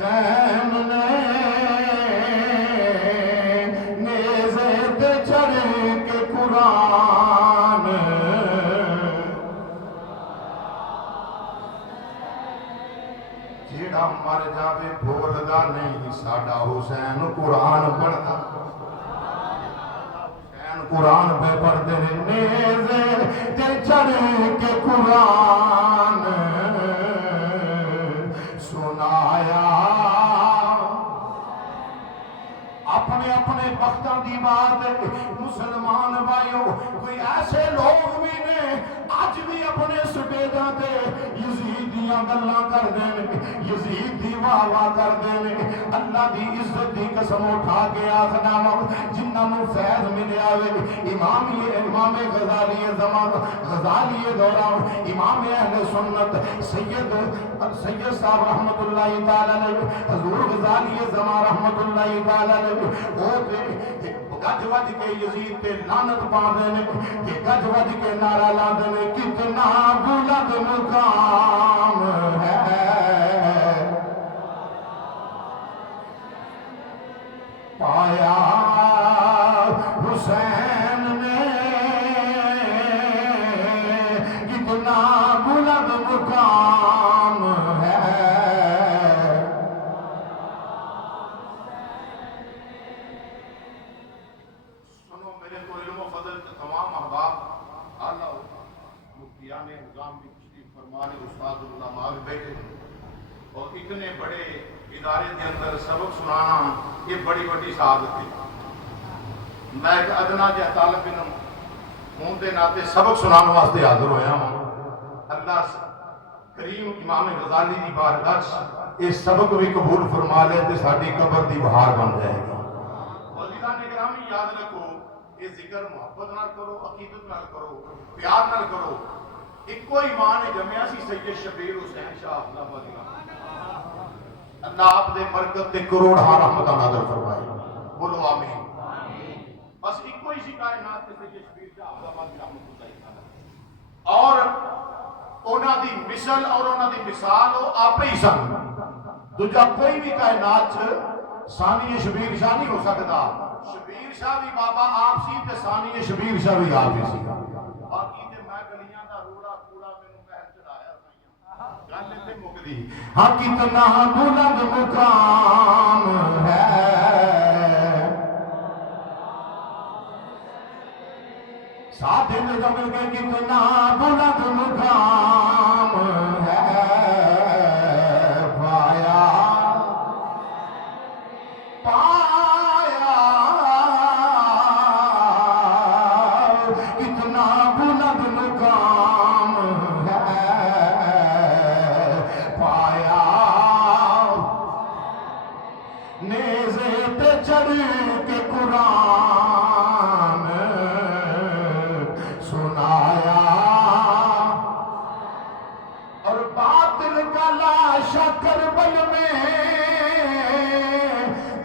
حسین نے نیزے تے چڑھ کے قرآن جیڑا مر جاوے بھولدا نہیں ساڈا حسین قرآن پڑھدا حسین قرآن پہ پڑھدے نیزے تے چڑھ کے قرآن سنایا اپنے اپنے وقتاں دی بات مسلمان بھائیو کوئی ایسے لوگ بھی نے اج بھی اپنے سٹیجاں تے یزید دیاں گلاں کردے نے یزید دی واہ واہ کردے نے اللہ دی عزت دی قسم اٹھا کے آخنا جنہاں نوں فیض ملیا وے امام غزالی زمان غزالی دوران امام اہل سنت سید صاحب رحمت اللہ تعالی علیہ حضور غزالی زمان رحمت اللہ تعالی علیہ گج وج کے یزید تے لعنت پاندے نے کہ گج وج کے نعرہ لاندے نے کتنا بلند مقام ہے پایا حسین نے کتنا بلند مقام ہے استاد علماء بھی بیٹھے اور اتنے بڑے ادارے کے اندر سبق سنانا یہ بڑی بڑی سعادت ہے میں ایک ادنا جہا طالب علم ہوں دے ناتے سبق سنانے واسطے حاضر ہویا ہوں اللہ کریم امام غزالی دی بارگاہ یہ سبق بھی قبول فرما لے تے ساڈی قبر دی بہار بن جائے گی عزیزان گرامی یاد رکھو یہ ذکر محبت نال کرو عقیدت نال کرو پیار نال کرو ایک کوئی ماں نے جمعہ سی سید شبیر حسین شاہ حافظ آباد اللہ آپ دے مرکز تے کروڑ رحمتاں نازل فرمائے بولو آمین بس ایک کوئی سی کائنات تے سید شبیر شاہ حافظ آباد رحمت اللہ اور انہاں دی مثل اور انہاں دی مثال او آپ ہی سن دوجا کوئی بھی کائنات ثانی شبیر شاہ نہیں ہو سکتا شبیر شاہ بھی بابا آپ سی تے ثانی شبیر شاہ بھی آپ ہی سی باقی ہاں کتنا بلند مقام ہے ساتھ میں جمل کے کتنا بلند مقام ہے پایا کتنا بلند مقام نیزے تے چڑھ کے قرآن سنایا اور باطل کا لاشا کربل میں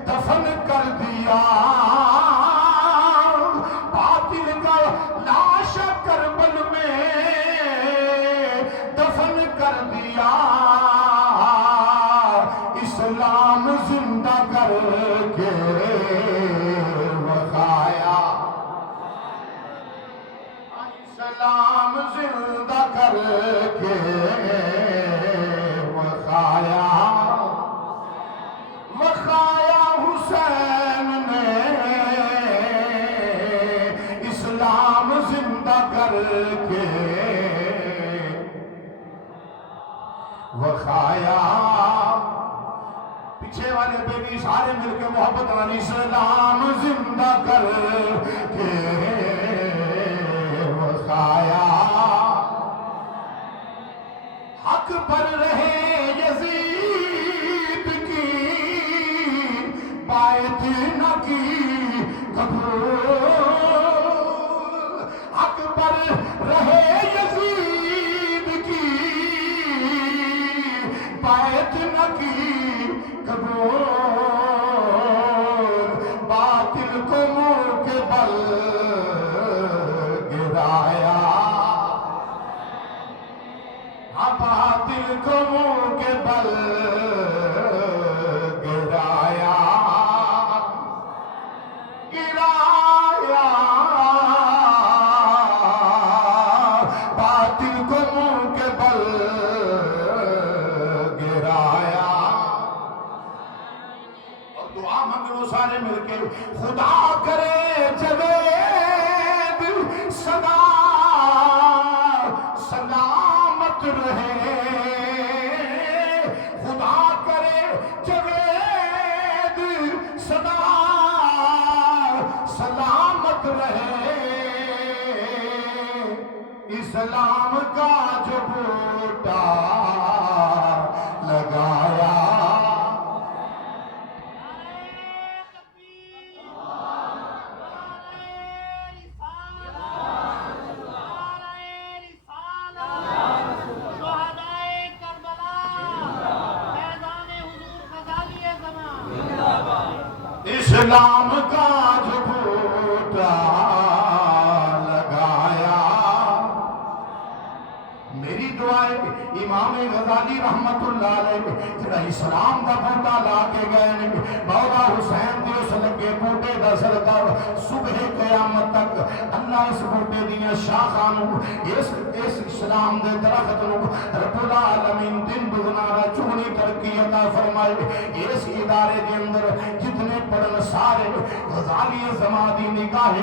دفن کر دیا باطل کا لاشا کربل میں دفن کر دیا اسلام زندہ کر کے وقایا اسلام زندہ کر کے وقایا حسین نے اسلام زندہ کر کے وقایا پیچھے والے پہ بھی سارے مل کے محبت والی اسلام زندہ کر کے وقایا حق پر رہے یزید کی بایت نہ کی قبول حق پر رہے یزید کی بایت نہ کی قبول باطل کو منہ کے بل گرایا باطل کو منہ کے بل دعا منگو سارے مل کے خدا کرے جوید سدا سلامت رہے خدا کرے جوید سدا سلامت رہے اسلام کا جو بوٹا لگایا اسلام کا جو بوٹا لگایا میری دعائیں امام غزالی رحمت اللہ علیہ جڑا اسلام دا بوٹا لا کے گئے نے مولا حسین دی اس لگے بوٹے دا صدقہ صبح قیامت تک اللہ اس بوٹے دیاں شاخاں نوں اس اسلام دے درخت نوں رب العالمین دن دگنا چگنی ترقی عطا فرمائے اس ادارے دے اندر جتنے پڑھن سارے غزالی زمان دی نگاہ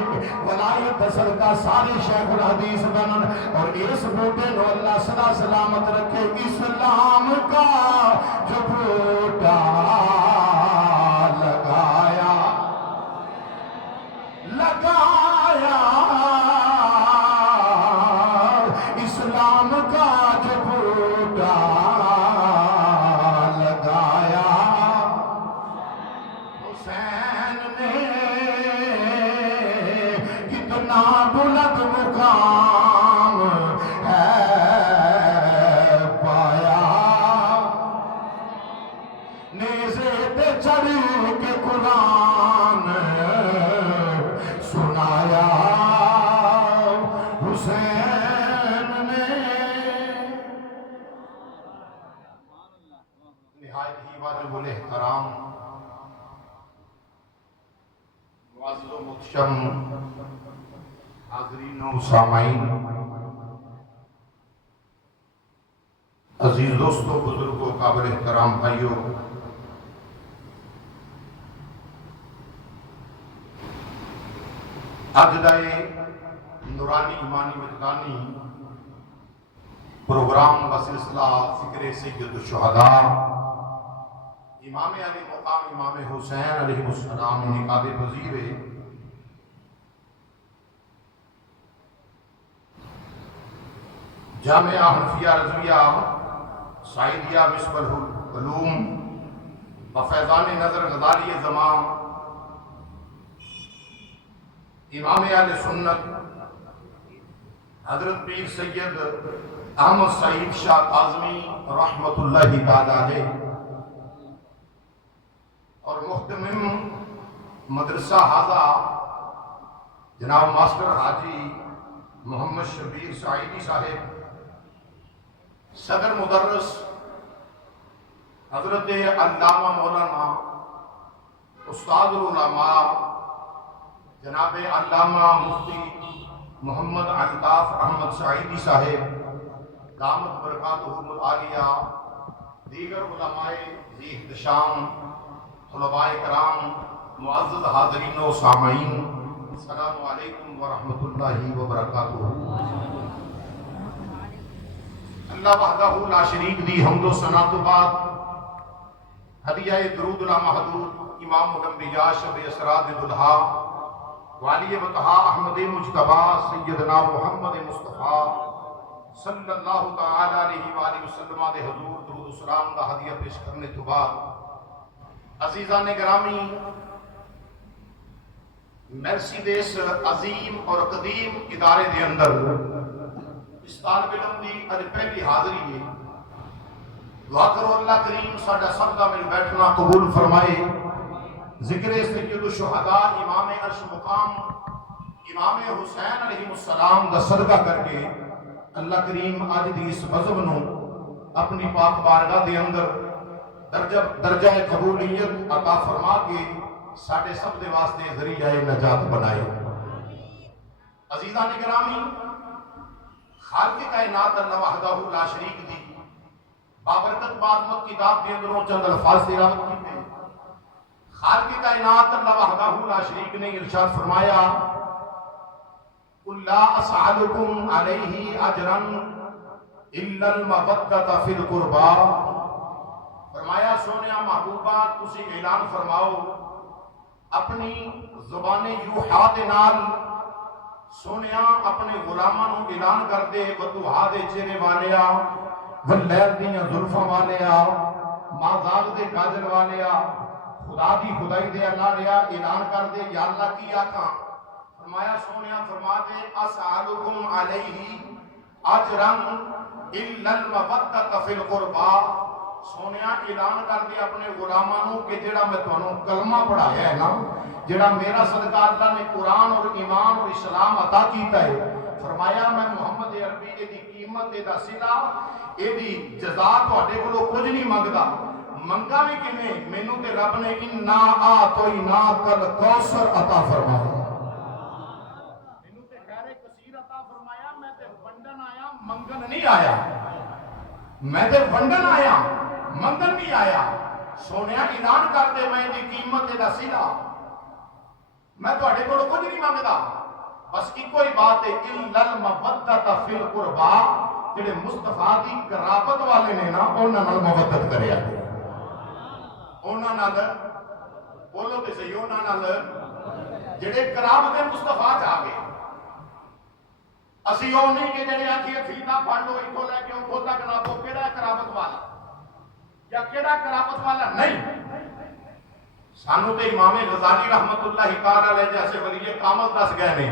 ولایت صدقہ سارے شیخ الحدیث بنن اور اس بوٹے نو اللہ صدا سلامت رکھے اسلام کا جو بوٹا لگایا اسلام کا جو بوٹا لگایا حسین نے کتنا بلند مقام ہے پایا نیزے پہ چڑھ کے قرآن سنایا حسین نے نہایت ہی واجب الاحترام معزز و محتشم حاضرین و سامعین عزیز دوستوں بزرگوں قابل احترام بھائیوں اج دا نورانی ایمانی وجدانی پروگرام و سلسلہ فکر سید الشہداء امام علی مقام امام حسین علیہ السلام انعقاد پذیر ہے جامعہ حنفیہ رضویہ سعیدیہ مصباح العلوم بفیضان نظر غزالی زمان امام اہل سنت حضرت پیر سید احمد سعید شاہ کاظمی رحمت اللہ تعالی علیہ اور محتمم مدرسہ حاضہ جناب ماسٹر حاجی محمد شبیر سعیدی صاحب صدر مدرس حضرت علامہ مولانا استاد العلماء جناب علامہ مفتی محمد الطاف احمد سعیدی صاحب دامت برکاتہم العالیہ دیگر علماء ذی احتشام طلباء کرام معزز حاضرین و سامعین السلام علیکم ورحمۃ اللہ وبرکاتہ اللہ وحدہ لا شریک دی حمد و ثنا تو بعد ہدیہ درود لامحدود امام الانبیاء شب اسراء دلہا والی بطہا احمد مجتبی سیدنا محمد مصطفیٰ صلی اللہ تعالی علیہ وآلہ وسلم دے حضور درود و سلام دا ہدیہ پیش کرنے تو بعد عزیزان گرامی مرسی دیس عظیم اور قدیم ادارے دے اندر اس طالب علم دی اج پہلی حاضری ہے دعا کرو اللہ کریم ساڈا سب دا مل بیٹھنا قبول فرمائے ذکر سید الشہداء امام عرش مقام امام حسین علیہ السلام دا صدقہ کر کے اللہ کریم آج دی اس مذہب نو اپنی پاک بارگاہ دے اندر درجہ قبولیت عطا فرما کے ساڑھے سب دے واسطے ذریعہ نجات بنائے عزیزان گرامی خالق کائنات اللہ وحدہ لا شریک دی بابرکت بازمت کتاب کے اندروں چند الفاظ تلاوت کیتے خالق کائنات اللہ وحدہ لا شریک نے ارشاد فرمایا قل لا اسألکم علیہ اجرا الا المودۃ فی القربى، فرمایا سونیا محبوبہ تسی اعلان فرماؤ اپنی زبان یوحا دے نال، سونیا اپنے غلاماں نو اعلان کر دے وضحا دے چہرے والیا، واللیل دیاں زلفاں والیا، ما زاغ دے کاجل والیا، خدا دی خدائی دے اللہ ریا اعلان کر دے یا اللہ کی آکھاں، فرمایا سونیا فرما دے اسألکم علیہ اجرا الا المودۃ فی القربى، سونیا اعلان کر دے اپنے غلاماں نو کہ جڑا میں تانوں کلمہ پڑھایا ہے نا، جڑا میرا صدقہ اللہ نے قرآن اور ایمان اور اسلام عطا کیتا ہے، فرمایا میں محمد عربی دی قیمت دا صلہ دی جزا تواڈے کولوں کچھ نہیں منگدا، منگا بھی کنے مینوں تے رب نے انا اعطیناک الکوثر عطا فرمایا، مینوں تے خیر کثیر عطا فرمایا، میں تے ونڈن آیا منگن نہیں آیا، میں تے ونڈن آیا منگن نہیں آیا، سونیا اعلان کر دے میں دی قیمت دا صلہ میں تواڈے کولوں کچھ نہیں منگدا، بس ایک ہی بات ہے الا المودۃ فی القربى، جڑے مصطفیٰ دی قرابت والے نے نا انہاں نال مودت کریا، انہاں نال بولو تے صحیح، انہاں نال جڑے قرابت مصطفیٰ چ آ گئے، اسی او نہیں کہ جڑے آکھیے فیتا پھڑ لو اتھوں لے کے اتھوں تک نہ تو کیڑا قرابت والا یا کیڑا قرابت والا نہیں، سانو تے امام غزالی رحمت اللہ تعالی علیہ جیسے ولی کامل دس گئے نے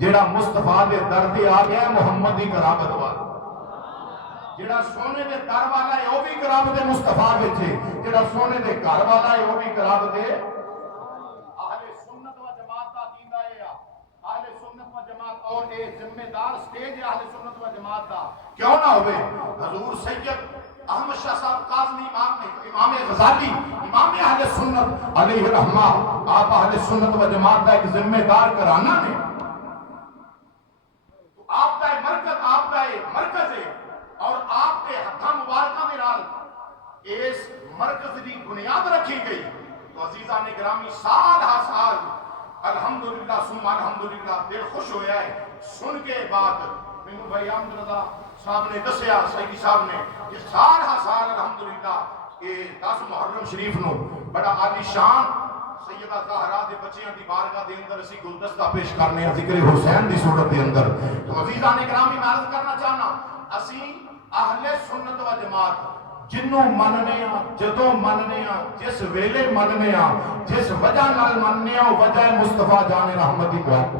جڑا مصطفیٰ دے در تے آ گیا محمد دی قرابت والا، جڑا سونے دے در والا ہے وہ بھی قرابت مصطفیٰ وچ ہے، جڑا سونے دے گھر والا ہے وہ بھی قرابت اہل سنت و جماعت دا عقیدہ ہے، اہل سنت و جماعت اور اے ذمہ دار سٹیج ہے اہل سنت و جماعت دا، کیوں نہ ہوئے حضور سید احمد شاہ صاحب قاضمی امام غزالی امام اہل سنت علیہ رحمہ، آپ اہل سنت و جماعت دا ایک ذمہ دار کرانہ نے، تو آپ دا مرکز ہے اور آپ کے ہتھاں مبارکہ میں نال اس مرکز دی بنیاد رکھی گئی، تو عزیزان گرامی سال ہا سال الحمدللہ ثم الحمدللہ دل خوش ہویا ہے سن کے بعد مینوں بھائی احمد رضا صاحب نے دسیا، سیدی صاحب نے یہ سال ہا سال الحمدللہ یہ 10 محرم شریف نو بڑا عالی شان سیدہ زہرا دے بچیاں دی بارگاہ دے اندر اسی گلدستہ پیش کرنے ہیں ذکر حسین دی صورت دے اندر، تو عزیزان گرامی میں عرض کرنا چاہنا اسی اہل سنت و جماعت جنوں مننے ہاں جدوں مننے ہاں جس ویلے مننے ہاں جس وجہ نال مننے ہاں وجہ مصطفیٰ جان رحمت دی محبت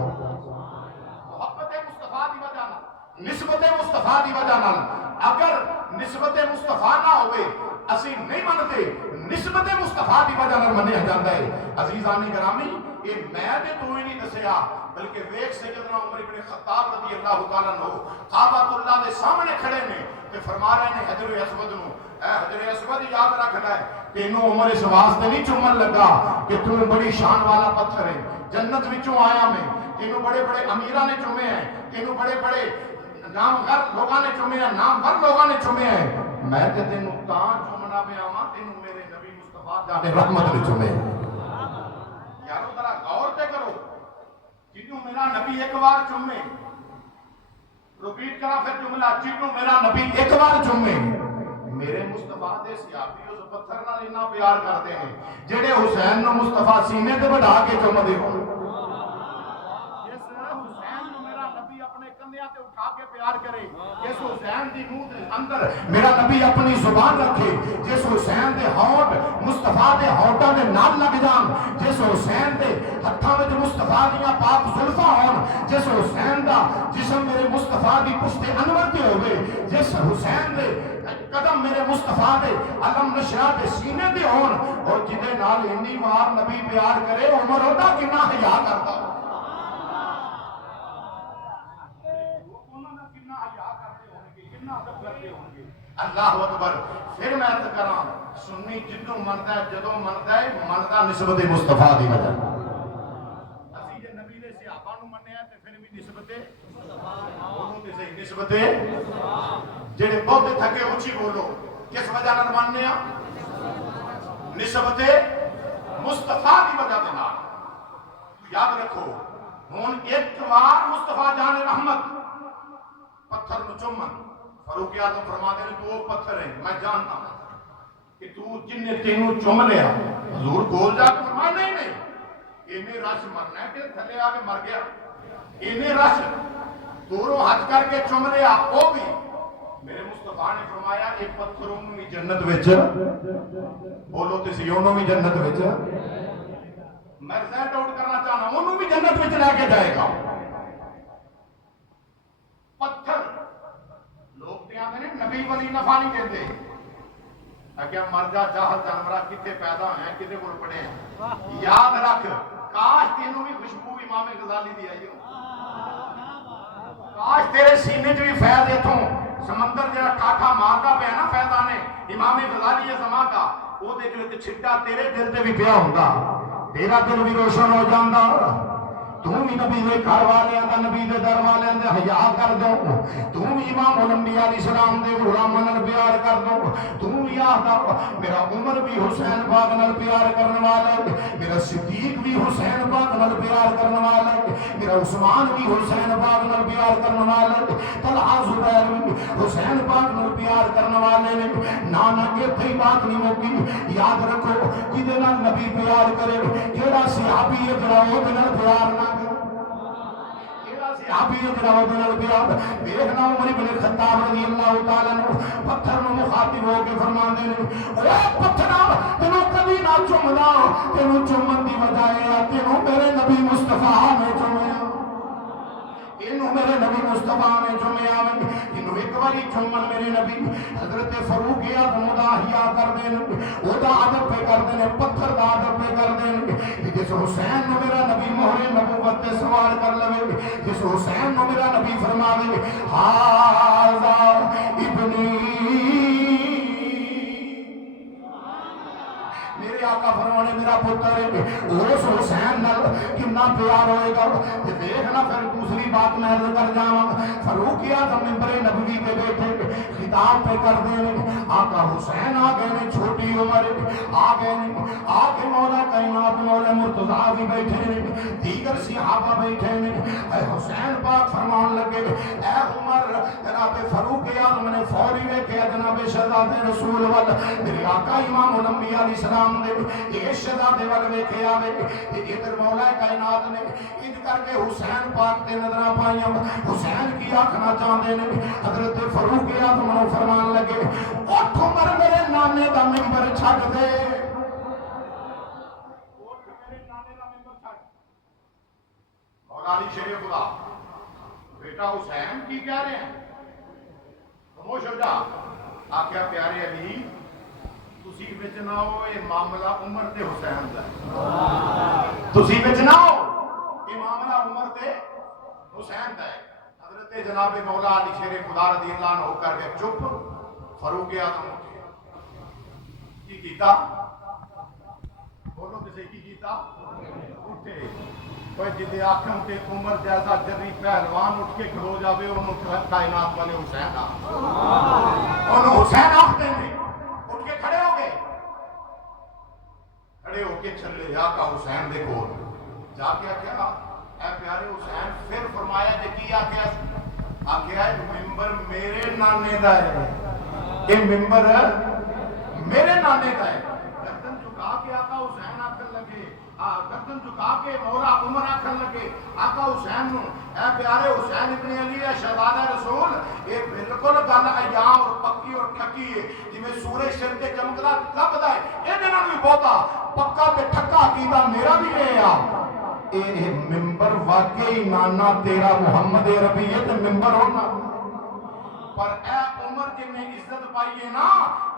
مصطفیٰ دی وجہ نال، نسبت مصطفیٰ دی وجہ نال، اگر نسبت مصطفیٰ نہ ہوئے اسی نہیں منتے، نسبت مصطفیٰ دی وجہ نال منیا جاندا ہے، عزیزان گرامی یہ میں تے تو ہی نہیں دسیا بلکہ ویکھ سیدنا عمر بن خطاب رضی اللہ تعالیٰ عنہ کعبۃ اللہ دے سامنے کھڑے نے تے فرما رہے ہیں حجر اسود نو، اے حجر اسود یاد رکھنا ہے تینوں عمر اس واسطے نہیں چومن لگا کہ تو بڑی شان والا پتھر ہے، جنت وچوں آیا میں، تینوں بڑے بڑے امیراں نے چومے ہیں، تینوں بڑے بڑے نامور لوگاں نے چومے ہیں، نامور لوگاں نے چومے ہیں، میں تے تینوں تاں چومنا پیا واں تینوں میرے نبی مصطفیٰ جان رحمت نے چومے، یارو ذرا غور تے کرو، جنوں میرا نبی ایک بار چومے، ریپیٹ کرا پھر جملہ، جنوں میرا نبی ایک بار چومے، میرے مصطفیٰ دے صحابی اس پتھر نال اتنا پیار کرتے ہیں جڑے حسین نو مصطفیٰ سینے تے بڑھا کے چومدے ہون، جس حسین نو میرا نبی اپنے کندھیاں تے اٹھا کے پیار کرے، جس حسین دی منہ دے اندر میرا نبی اپنی زبان رکھے، جس حسین دے ہونٹ مصطفیٰ دے ہونٹاں دے نال لگ جان، جس حسین دے ہتھاں وچ مصطفیٰ دیاں پاک زلفاں ہون، جس حسین دا جسم میرے مصطفیٰ دی پشت انور تے ہوے، جس حسین دے قدم میرے مصطفیٰ دے علم نشرہ دے سینے دے ہون، اور جدے نال انی وار نبی پیار کرے عمر اودا کنا حیا کرتا اللہ اکبر، پھر میں عرض کراں سنی جدوں مندا ہے جدوں مندا ہے مندا نسبت مصطفیٰ دی وجہ اسی جے نبی دے صحابہ نو منیا تے پھر بھی نسبت انہوں تے صحیح نسبت جڑے بہت تھکے اونچی بولو کس وجہ نال مننے ہاں نسبت مصطفیٰ کی وجہ دے نال یاد رکھو ہن ایک بار مصطفیٰ جان رحمت پتھر نو چومن فاروق اعظم فرماتے ہیں تو وہ پتھر ہے میں جانتا ہوں کہ تو جن نے تینوں چوم لیا حضور کول جا کے فرمایا نہیں نہیں انہیں رش مرنا ہے کہ تھلے آ کے مر گیا انہیں رش دوروں ہاتھ کر کے چوم لیا وہ بھی میرے مصطفیٰ نے فرمایا یہ پتھروں بھی جنت وچ بولو تے سیونوں بھی جنت وچ میں رزلٹ آؤٹ کرنا چاہنا انہوں بھی جنت وچ لے کے جائے گا پتھر لوگ تے آندے نے نبی ولی نفع نہیں دیندے کیا مرجا جاہل جانورہ کتے پیدا ہیں کتے کو پڑے ہیں یاد رکھ کاش تینوں بھی خوشبو امام غزالی دی آئی ہو کاش تیرے سینے جو بھی فیض اتھوں سمندر جہاں ٹاٹھا مارتا پہ ہے نا فیضانے امام غزالی زمان کا وہ دیکھ لیتے چھٹا تیرے دل تے بھی پیا ہوندہ تیرا دل بھی روشن ہو جاندہ تم بھی نبی دے گھر والے دا نبی دے در والے دے حیا کر دو تم بھی امام الانبیاء علیہ السلام دے غلاماں نال پیار کر دو تم بھی آخدا میرا عمر بھی حسین پاک نال پیار کرنے والا ہے میرا صدیق بھی حسین پاک نال پیار کرنے والا ہے میرا عثمان بھی حسین پاک نال پیار کرنے والا ہے طلحہ زبیر بھی حسین پاک نال پیار کرنے والے نے نانا یہ تھی بات نہیں موکی یاد رکھو جدے نال نبی پیار کرے جیڑا صحابی ہے جڑا وہ نال پیار نہ صحابیت راو بنال بیاد دیکھنا عمر بن خطاب رضی اللہ تعالیٰ نے پتھر میں مخاطب ہو کے فرمان دینے اے پتھرہ تینوں کبھی نہ چمنا تینوں چمن دی بجائے تینوں میرے نبی مصطفیٰ نے چمیا انہوں میرے نبی مصطفیٰ نے چمیا انہوں ایک باری چمن میرے نبی حضرت فاروق اعظم دا احیا کر دین او دا عدب پہ کر دین پتھر دا عدب پہ کر دین جس حسین نو میرا نبی مہر نبوت تے سوار کر لوے جس حسین نو میرا نبی فرماوے ہاذا ابنی میرے آقا فرمانے میرا پتر ہے اس حسین نال کتنا پیار ہوئے گا دیکھنا پھر دوسری بات میں عرض کر جاواں فاروق اعظم منبر نبوی پہ بیٹھے خطاب پہ کر دیں آقا حسین آ گئے نے چھوٹی عمر آ گئے نے آ کے مولا کائنات مولا مرتضیٰ بھی بیٹھے نے دیگر صحابہ بیٹھے نے اے حسین پاک فرمان لگے اے عمر جناب فاروق اعظم نے فوری ویکھیا جناب شہزادے رسول وال میرے آقا امام الانبیاء علیہ السلام دے یہ شہزادے وال ویکھے آوے تے ادھر مولا کائنات نے اج کر کے حسین پاک تے نظراں پائیاں حسین کی آکھنا چاہندے نے حضرت فاروق اعظم نو فرمان لگے اٹھ عمر میرے نانے دا منبر چھڈ دے اٹھ میرے نانے دا منبر چھڈ مولا علی شیر خدا بیٹا حسین کی کہہ رہے ہیں خاموش ہو جا آکھیا پیارے علی تسی وچ نہ ہو یہ معاملہ عمر تے حسین دا تسی وچ نہ ہو یہ معاملہ عمر تے حسین دا ہے حضرت جناب مولا علی شیر خدا رضی اللہ عنہ ہو کر کے چپ فاروق اعظم اٹھے کی کیتا بولو کسے کی کیتا اٹھے کوئی جدے آنکھوں تے عمر جیسا جری پہلوان اٹھ کے کھلو جاوے انہوں کائنات والے حسین انہوں حسین آخ دیں گے اٹھ کے کھڑے ہو گئے کھڑے ہو کے چلے آقا حسین دے کول جا کے کیا اے پیارے حسین پھر فرمایا جے کی آکیا ہے ممبر میرے نانے دا ہے یہ ممبر میرے نانے دا ہے گردن جھکا کے آقا حسین آکھن لگے گردن جھکا کے مولا عمر آکھن لگے آقا حسین نو اے پیارے حسین ابن علی ہے شہزادہ رسول یہ بالکل گل ایام اور پکی اور ٹھکی ہے جی میں سورج شر کے چمکدا لبدا ہے یہ دنوں بھی بہتا پکا تے ٹھکا کیدا میرا بھی ہے اے ممبر واقعی نانا تیرا محمد عربی ہے تے ممبر ہونا پر اے عمر جن نے عزت پائی ہے نا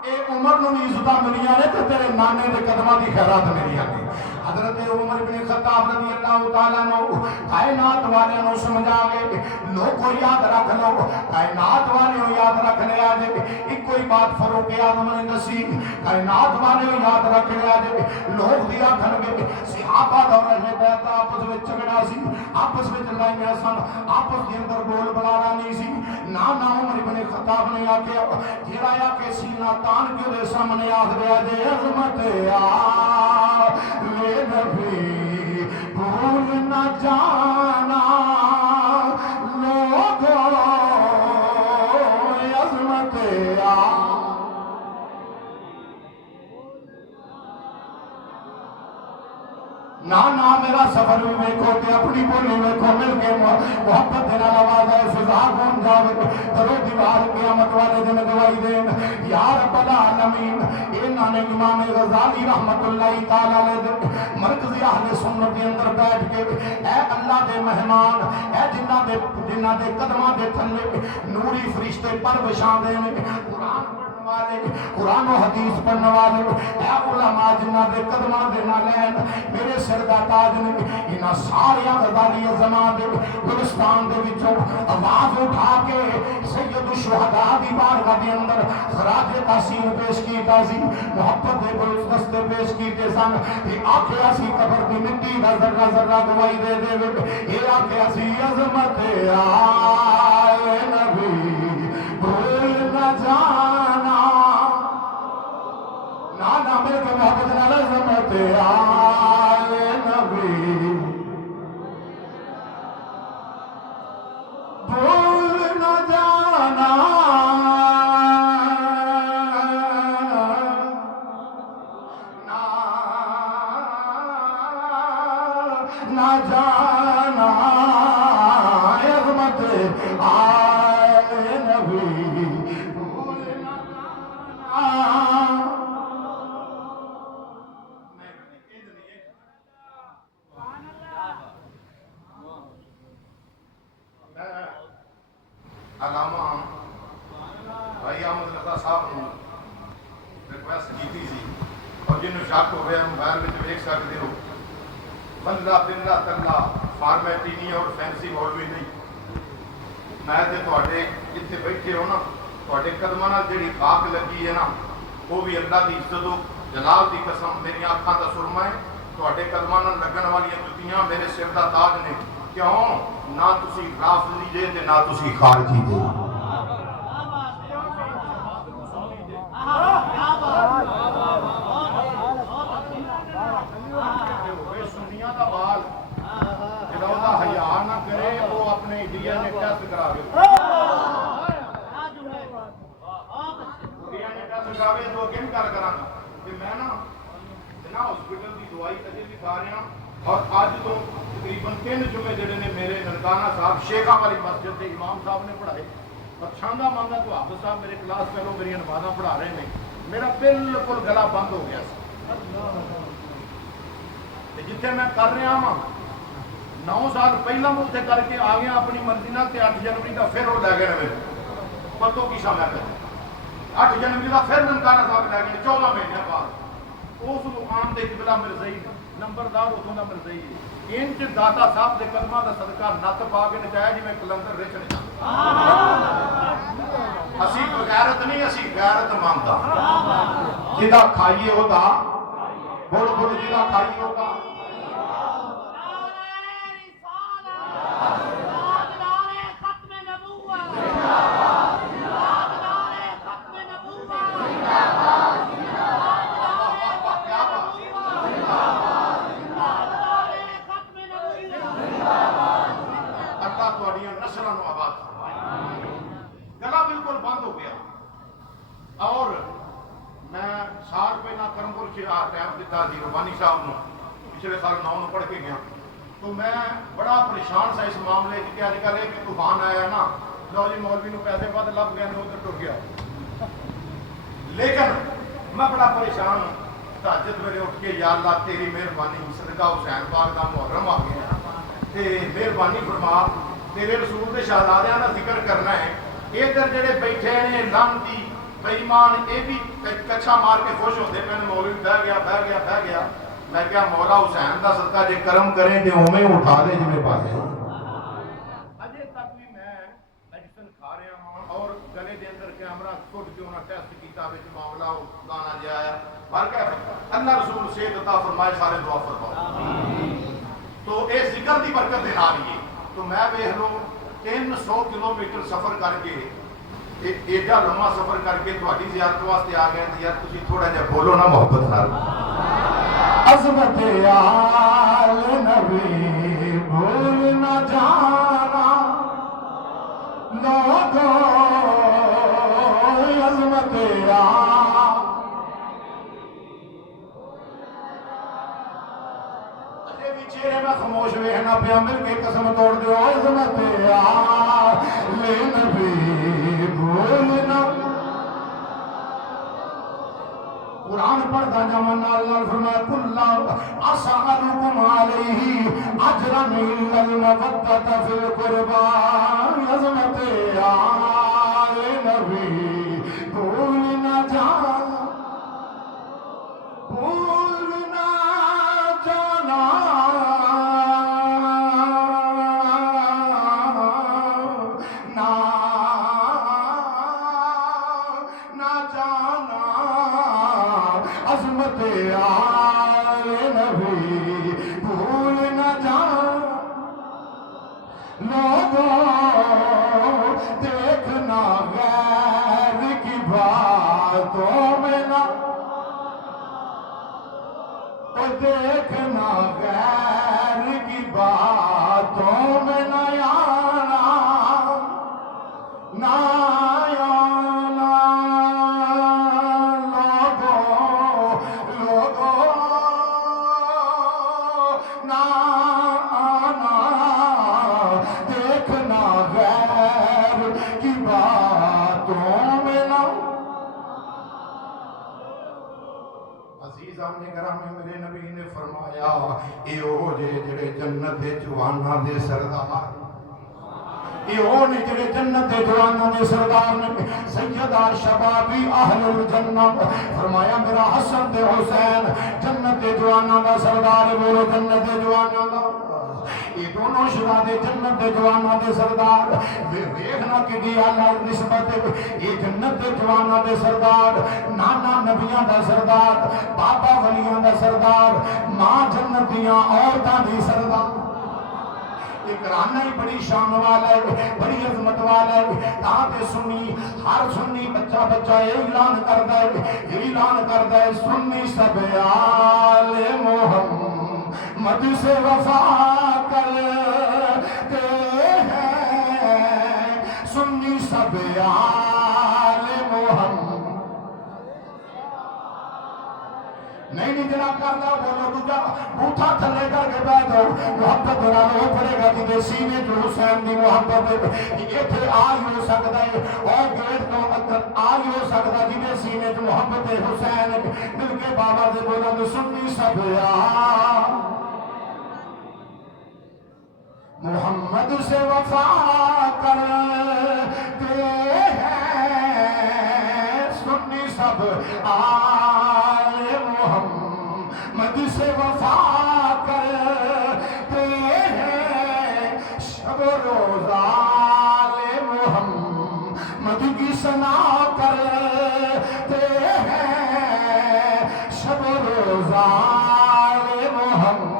اے عمر نو عزت ملیاں نے تے تیرے نانے دے قدماں دی خیرات ملیاں نے حضرت عمر بن خطاب رضی اللہ تعالیٰ عنہ کائنات والے نو سمجھا گئے لوگ کو یاد رکھ لو کائنات والے نو یاد رکھ لیا جے ایک کوئی بات فاروق اعظم نے دسی کائنات والے نو یاد رکھ لیا جے لوگ دی آکھن گے صحابہ دور ہدایت آپس وچ جھگڑا سی آپس وچ لڑائیاں سن آپس دے اندر بول بلانا نہیں سی نا عمر بن خطاب نے آکھیا جیڑا آ کے سینہ تان کے دے سامنے آکھ دیا جے عظمت نہ میرا سفر بھی ویکھو تے اپنی بولی ویکھو مل کے محبت دینا نوازا فضا کون جاوے درو دیوار قیامت والے دن گواہی دین یا رب العالمین انہاں نے امام غزالی رحمت اللہ تعالی علیہ مرکزی اہل سنت کے اندر بیٹھ کے اے اللہ دے مہمان اے جنہاں دے قدماں دے تھلے نوری فرشتے پروشاں دے قرآن والے قرآن و حدیث پڑھنے والے اے علماء جنہاں دے قدماں دے نالین میرے سر دا تاج نے انہاں سارے غزالی زمان دے گلستان دے وچوں آواز اٹھا کے سید الشہداء دی بارگاہ دے اندر خراج تحسین پیش کیتا سی محبت دے گلدستے پیش کیتے سن تے آکھیا سی قبر دی مٹی دا ذرہ ذرہ گواہی دے دے اے آکھیا سی عظمت آئے نبی بھول نہ جانا نانا میرے کے محبت نال عظمت آئے نبی بھول نہ جانا نہ جانا عظمت آئے نبی بھول نہ جانا علامہ بھائی احمد رضا صاحب نے ریکویسٹ کی سی اور جنہوں شک ہو گیا موبائل میں دیکھ سکتے ہو بندہ بندہ تلا فارمیٹی نہیں اور فینسی مولوی نہیں میں تے تواڈے جتھے بیٹھے ہو نا تواڈے قدماں نال جڑی خاک لگی ہے نا وہ بھی اللہ دی عزت و جلال دی قسم میری آنکھاں دا سرما ہے تواڈے قدماں نال لگن والی جتیاں میرے سر دا تاج نے کیوں نہ تسی رافضی جے تے نہ تسی خارجی جے سنیاں دا بال جڑا او دا حیا نہ کرے وہ اپنے ڈی این اے ٹیسٹ کراوے ڈی این اے ٹیسٹ کراوے تو اگے کر کراں کہ میں نا ہاسپٹل دی دوائی اجے بھی کھا رہا اور اج تو تقریباً 3 جمعے جڑے نے میرے ننکانہ صاحب شیخاں والی مسجد کے امام صاحب نے پڑھائے اور چھاندا ماندا تو حافظ صاحب میرے کلاس فیلو میری نمازاں پڑھا رہے ہیں میرا بالکل گلا بند ہو گیا جتنے میں کر رہا ہاں 9 سال پہلا میں اتنے کر کے آ گیا اپنی مرضی نہ 8 جنوری کا پھر وہ لے گئے میرے پتوں کی سمے پہ 8 جنوری کا پھر ننکانہ صاحب لے گئے 14 مہینے بعد اس مقام دے قبلہ مرزئی نمبردار اتوں کا مرزئی ہے انچ داتا صاحب دے قدماں دا صدقہ نت پا کے نچایا جی میں کلندر رچ نہیں اسی غیرت نہیں اسی غیرت مانتا جدا کھائیے ہوتا بول بول جدا کھائیے ہوتا گلا بالکل بند ہو گیا اور میں سال پہلا کرمپور ٹائم دیتا سی ربانی صاحب نے پچھلے سال 9 پڑھ کے گیا تو میں بڑا پریشان سا اس معاملے کی اج کل یہ طوفان آیا نا لو جی مولوی نو پیسے ود لب گئے ادھر ٹر گیا لیکن میں بڑا پریشان ہوں تہجد ویلے اٹھ کے یا اللہ تیری مہربانی صدقہ حسین پاک دا محرم آ گیا تے مہربانی فرما تیرے رسول دے شہزادیاں دا ذکر کرنا ہے ادھر جڑے بیٹھے نے لعنتی بے ایمان اے بھی کچھا مار کے خوش ہوتے میں نے مولوی بہ گیا میں کیا مولا حسین دا صدقہ جے کرم کریں تے اوویں اٹھا دے جویں پاسے اجے تک بھی میں میڈیسن کھا رہا ہوں اور گلے دے اندر کیمرہ سٹ کے انہاں ٹیسٹ کیتا وچ معاملہ گانا جے آیا پر کہ اللہ رسول صحت عطا فرمائے سارے دعا فرماؤ تو اے ذکر دی برکت دے نال ہی تو میں ویکھ لو 300 کلومیٹر سفر کر کے ایڈا لمبا سفر کر کے تہاڈی زیارت واسطے آ گئے یار تسی تھوڑا جہا بولو نا محبت نال عظمت آل نبی بھول نہ جانا لوگو عظمت آل اجے بھی چہرے میں خاموش ویکھنا پیا مل کے قسم توڑ دیو عظمت آلِ نبی بولنا قرآن پڑھتا جاواں نال نال فرمایا قل لا اسألکم علیہ اجرا الا المودۃ فی القربى عظمت آلِ نبی بولنا جانا عظمت آلِ نبی بھول نہ جانا لوگوں دیکھنا غیر کی باتوں میں نہ دیکھنا غیر کی باتوں میں نہ آنا نہ میرے نبی نے فرمایا اے او جڑے جنت دے جواناں دے سردار اے او نے جڑے جنت دے جواناں دے سردار نے سیدہ شبابی اہل الجنہ فرمایا میرا حسن تے حسین جنت دے جواناں دا سردار بولو جنت دے جواناں دا یہ دونوں شہزادے جنت دے جواناں دے سردار دیکھنا کڈی اعلی نسبت یہ جنت دے جواناں دے سردار نانا نبیاں دا سردار بابا ولیاں دا سردار ماں جنت دیاں عورتاں دی سردار ایک رانہ ہی بڑی شان والا ہے بڑی عظمت والا ہے تاکہ سنی ہر سنی بچہ بچہ اعلان کردا ہے سنی سب آل محمد سے وفا کرتے ہیں سنی سب آل محمد نہیں جنا کرنا بولو دوجا بوٹھا تھلے کر کے بیٹھ جاؤ محبت دورانو پڑے گا کہ سینے جو حسین دی محبت یہ تھے آج ہو سکتا ہے اور گیٹ تو اندر آج ہو سکتا ہے جنہیں سینے جو محبت حسین مل کے بابا دے بولو تو سنی سب محمد سے وفا کرتے ہیں سنی سب آل محمد سے وفا کرتے ہیں شب و روز آل محمد کی ثنا کرتے ہیں شب و روز آل محمد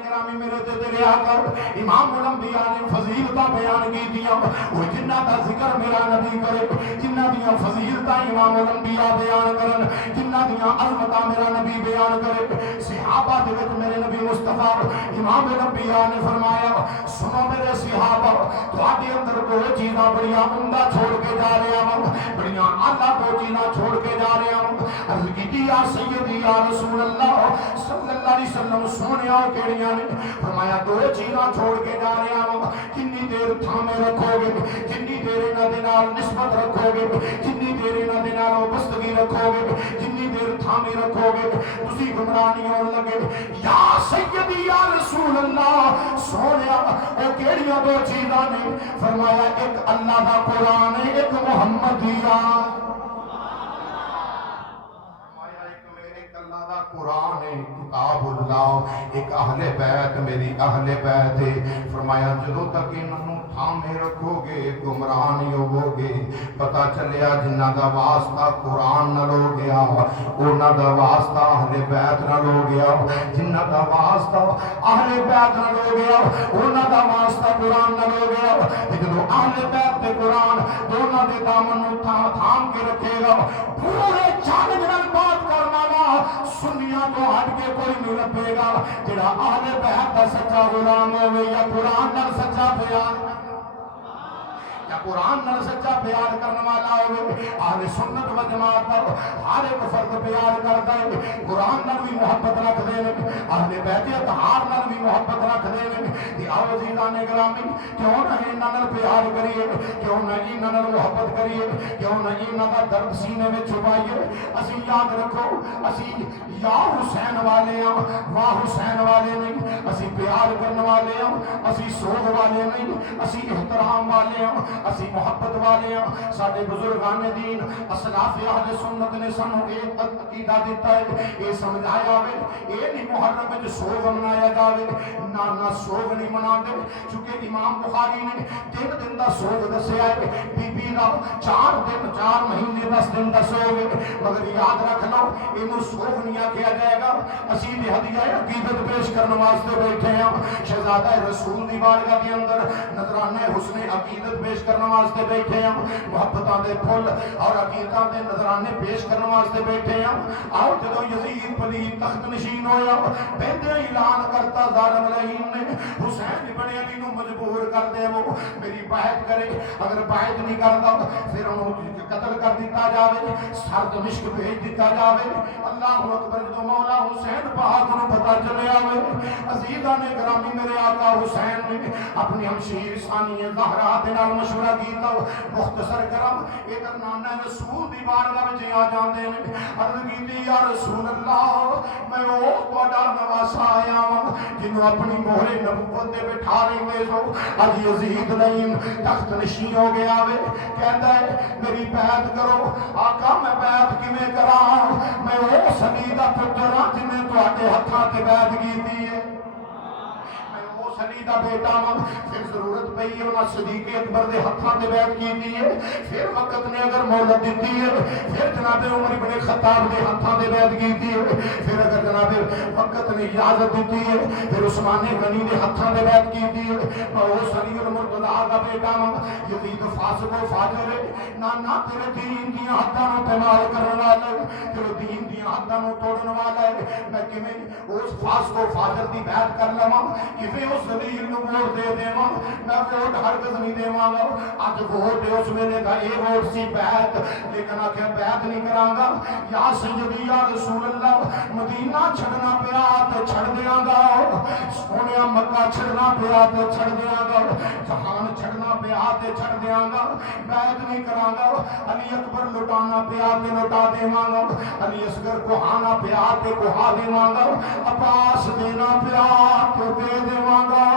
گرامی میرے تے آقا امام الانبیاء نے فضیلتاں بیان کی دیا وہ جنہ دا ذکر میرا نبی کرے جنہ دیا فضیلتاں امام الانبیاء بیان کرن جنہ دیا عظمتاں میرا نبی بیان کرے صحابہ دے وچ میرے نبی مصطفیٰ امام الانبیاء نے فرمایا سنو میرے صحابہ تواڈے اندر دو چیزاں بڑیاں عمدہ چھوڑ کے جا رہے ہیں بڑیاں اعلیٰ دو چیزاں چھوڑ کے جا رہے ہیں عرض کی یا سیدی یا رسول اللہ صلی اللہ علیہ وسلم سونیا کیڑیاں نے فرمایا دو چیزاں چھوڑ کے جا رہے ہیں جنی دیر تھامے رکھو گے جنی دیر انہاں دے نال نسبت رکھو گے جنی دیر انہاں دے نال وابستگی رکھو گے جنی دیر تھامے رکھو گے تسی گمراہ نہیں ہون لگے یا سیدی یا رسول اللہ سونیا او کیڑیاں دو چیزاں نے فرمایا ایک اللہ دا قرآن ہے ایک محمدیہ قرآن ہے کتاب اللہ ایک اہل بیت میری اہل بیت ہے فرمایا جدوں تک انہوں تھامے رکھو گے گمراہ نہیں ہو گے پتہ چلیا جنہ دا واسطہ قرآن نہ لو گیا انہاں دا واسطہ اہل بیت نہ لو گیا جنہ دا واسطہ اہل بیت نہ لو گیا انہاں دا واسطہ قرآن نہ لو گیا جدوں اہل بیت تے قرآن دونوں دے دامن نوں تھام کے رکھے گا پورے چاند نال بات کرنا وا سنیاں تو ہٹ کے کوئی نہیں رکھے گا جڑا اہل بیت دا سچا غلام ہوے یا قرآن نال سچا بیان کیا قرآن نال سچا پیار کرنے والا ہوئے؟ اہل سنت و جماعت کا ہر ایک فرد پیار کرتا ہے، قرآن نال بھی محبت رکھ دے، اہل بیت اطہار نال بھی محبت رکھ دے۔ آؤ عزیزان گرامی، کیوں نہ انہاں نال پیار کریے، کیوں نہ انہاں نال محبت کریے، کیوں نہ انہاں دا درد سینے میں چھپائیے۔ اسی یاد رکھو، اسی یا حسین والے ہیں، واہ حسین والے نہیں، اسی پیار کرنے والے ہیں، اسی سوگ والے نہیں، اسی احترام والے ہیں، اسی محبت والے ہیں۔ ساڈے بزرگان دین اسلاف اہل سنت نے سانو ایک عقیدہ دیتا ہے، یہ سمجھایا ہوئے یہ نہیں محرم میں سوگ منایا جاوے، نہ سوگ نہیں منا دے، چونکہ امام بخاری نے 3 دن دا سوگ دسیا ہے، بی بی دا 4 دن 4 مہینے 10 دن دا سوگ، مگر یاد رکھ لو انہوں سوگ نہیں کیا جائے گا۔ اسی بھی ہدیہ عقیدت پیش کرنے واسطے بیٹھے ہیں، شہزادہ رسول دی بارگاہ کے اندر نذرانے حسن عقیدت پیش کرنے واسطے بیٹھے ہیں، محبتاں دے پھل اور عقیدتاں دے نذرانے پیش کرنے واسطے بیٹھے ہیں۔ آؤ جدو یزید پلید تخت نشین ہویا، پہلے اعلان کرتا ظالم لعین نے حسین ابن علی کو مجبور کر دے وہ میری بیعت کرے، اگر بیعت نہیں کرتا پھر انہوں قتل کر دیتا جاوے، سر دمشق بھیج دیتا جاوے۔ اللہ اکبر، جو مولا حسین پاک کو پتہ چلے آوے۔ عزیزان گرامی، میرے آقا حسین نے اپنی ہمشیر ثانی زہرا دے نال مشورہ کیتا، مختصر کرم ایک نانا رسول دی بارگاہ وچ آ جاندے نے، عرض کیتی یا رسول اللہ میں او تہاڈا نواسا آیا ہوں جنوں اپنی مہر نبوت دے بٹھا رہے ہو، اج یزید لعین تخت نشین ہو گیا وے، کہتا ہے میری بیعت کرو۔ آقا میں بیعت کیویں کراں؟ میں او سلی دا پتر ہاں جن نے تہاڈے ہتھاں تے بیعت کیتی ہے، سلی دا بیٹا ہاں، پھر ضرورت پئی ہے انہاں صدیق اکبر دے ہتھاں تے بیعت کیتی ہے، پھر وقت نے اگر مہلت دیتی ہے پھر جناب عمر بن خطاب دے ہتھاں تے بیعت کیتی ہے، پھر اگر جناب وقت نے اجازت دیتی ہے پھر عثمان غنی دے ہتھاں تے بیعت کیتی ہے۔ او سلی المرتضی دا بیٹا ہاں، یزید فاسق و فاجر ہے، نانا تیرے دین دیاں حداں نوں پامال کرن والا ہے، تیرے دین دیاں حداں نوں توڑن والا ہے، میں کیویں اس فاسق و فاجر دی بیعت کر لواں، کیویں اس ذلیل نوں ووٹ دے دیواں؟ میں ووٹ ہرگز نہیں دیواں گا۔ اج ووٹ اس ویلے دا اے ووٹ سی بیعت، لیکن آخیا بیعت نہیں کراں گا۔ یا سیدی یا رسول اللہ، مدینہ چھڑنا پیا تے چھڑ دیاں گا، سونیا مکہ چھڑنا پیا تے چھڑ دیاں گا، جہان چھڑنا پیا تے چھڑ دیاں گا، بیعت نہیں کراں گا۔ علی اکبر لٹانا پیا تے لٹا دیواں گا، علی اصغر کوہانا پیا تے کوہا دیواں گا، عباس دینا پیا تے دے دیواں گا،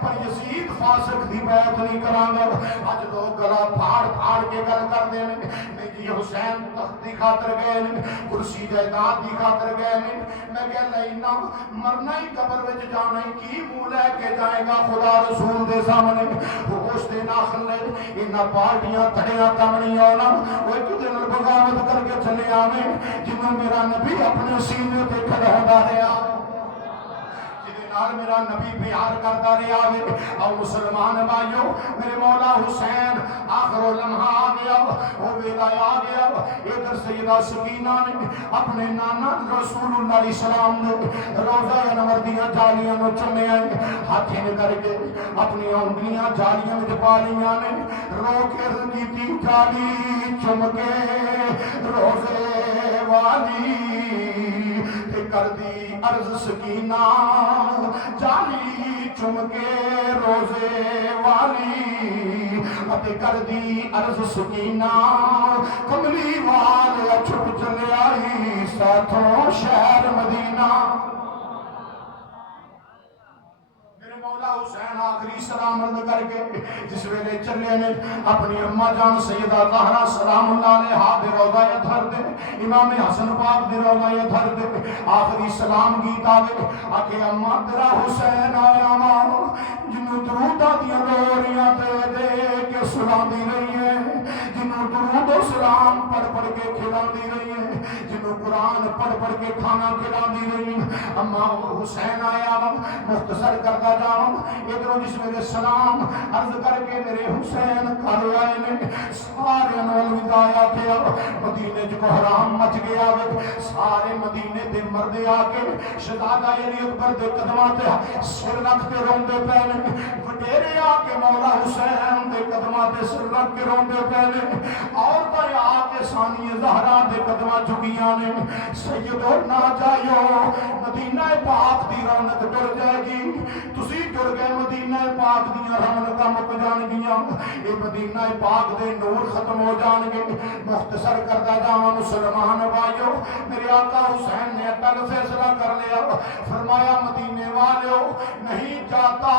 پر یزید فاسق دی بیعت نہیں کراں گا۔ اج لوگ گلا پھاڑ پھاڑ کے گل کردے نے، نہیں جی حسین تخت دی خاطر گئے نے، کرسی جائیداد دی خاطر گئے نے، میں کہ لینا مرنا ہی قبر وچ جانا ہی، کی منہ لے کے جائے گا خدا رسول دے سامنے؟ ہوش دے ناخن لے انہاں پارٹیاں تھڑیاں کم نہیں آنا، وہ ایک دن بغاوت کر کے چلے آویں جنوں میرا نبی اپنے سینے تے کھڑا ہوندا رہیا، میرا نبی پیار کرتا رہا ہے۔ اور مسلمان بھائیو، میرے مولا حسین آخر لمحہ آ گیا، وہ ویلا آ گیا، ادھر سیدہ سکینہ نے اپنے نانا رسول اللہ علیہ السلام نے روزہ انور دیاں جالیاں نو چمے آئے، ہاتھیں کر کے اپنی انگلیاں جالیاں میں پا لیاں نے، رو کے کی تھی جالی چم کے روزے والی کر دی عرض سکینہ جالی چم کے روزے والی، اتے کر دی عرض سکینہ کملی وال چھپ چلے آئی ساتھوں شہر مدینہ۔ مولا حسین آخری سلام عرض کر کے جس ویلے چلے نے اپنی اما جان سیدہ زہرا سلام اللہ علیہا دے روضہ اطہر دے، امام حسن پاک دے روضہ اطہر دے آخری سلام گیتا وے آکے اما تیرا حسین آیا ماں جنہوں درودہ دیا دوریاں دے کے سلام دی رہی ہے، جنہوں درود و سلام پڑھ پڑھ کے کھلا دی رہی ہے، جنہوں قرآن پڑھ پڑھ کے کھانا کھلا دی رہی اما حسین آیا مختصر کرتا جاؤں ادھروں جس میرے سلام عرض کر کے میرے حسین گھر آئے نے سارے الوداع کیا مدینے جو حرام مچ گیا سارے مدینے دے مردے آ کے شہزادہ علی اکبر دے قدماں تے سر رکھ کے روندے پے نے وڈیرے آ کے مولا حسین دے قدماں تے سر رکھ کے روندے پے نے عورتاں آ کے ثانی زہرا دے قدماں جھکیاں نے سیدو نہ جائیو مدینہ پاک دی رونق ٹر جائے گی تسی ٹر گئے مدینہ پاک دی رونقاں مک جان گیاں اے مدینہ پاک دے نور ختم ہو جان گے مختصر کردا جاواں مسلمان بھائیو میرے آقا حسین نے اٹل فیصلہ کر لیا فرمایا مدینے والو نہیں جاتا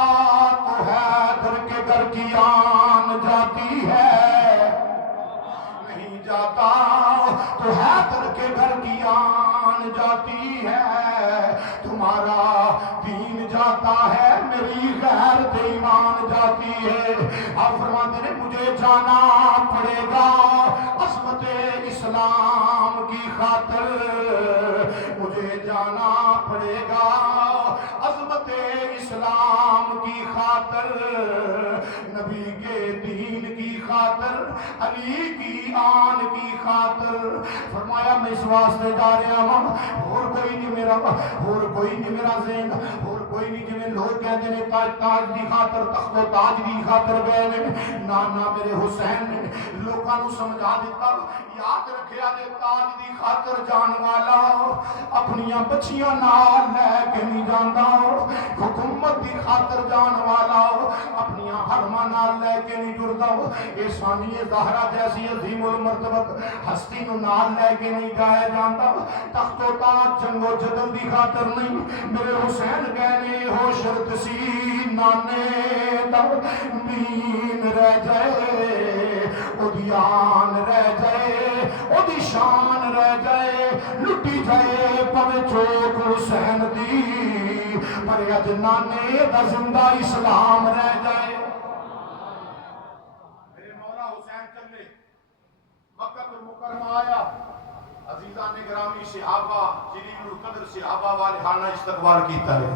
تو حیدر کے گھر کی آن جاتی ہے نہیں جاتا تو حیدر کے گھر کی آن جاتی ہے تمہارا دین جاتا ہے میری غیرت ایمان جاتی ہے آپ فرماتے ہیں مجھے جانا پڑے گا عظمت اسلام کی خاطر مجھے جانا پڑے گا عظمت اسلام کی خاطر نبی کے دین کی خاطر علی کی آن کی خاطر فرمایا میں اس واسطے جا رہا ہوں اور کوئی نہیں میرا اور کوئی نہیں میرا زین اور کوئی نہیں جنہیں لوگ کہتے ہیں تاج دی خاطر تخت و تاج دی خاطر گئے نے نا میرے حسین نے لوگاں نو سمجھا دیتا یاد رکھیا جے تاج دی خاطر جان والا اپنیاں بچیاں نال لے کے نہیں جاندا حکومت دی خاطر جان والا اپنیاں حرماں نال لے کے نہیں جڑدا اے ثانی زہرا جیسی عظیم المرتبت ہستی نو نال لے کے نہیں جایا جاندا تخت و تاج جنگ و جدل دی خاطر نہیں میرے حسین کہنے ہو شرط سی نانے دا دین رہ جائے او دی آن رہ جائے او دی شان رہ جائے لٹی جائے پوے چوک حسین دی پر اج نانے دا زندہ اسلام رہ جائے میرے مولا حسین چلے مکہ المکرمہ آیا عزیزان گرامی صحابہ جلیل القدر صحابہ والہانہ استقبال کیتا ہے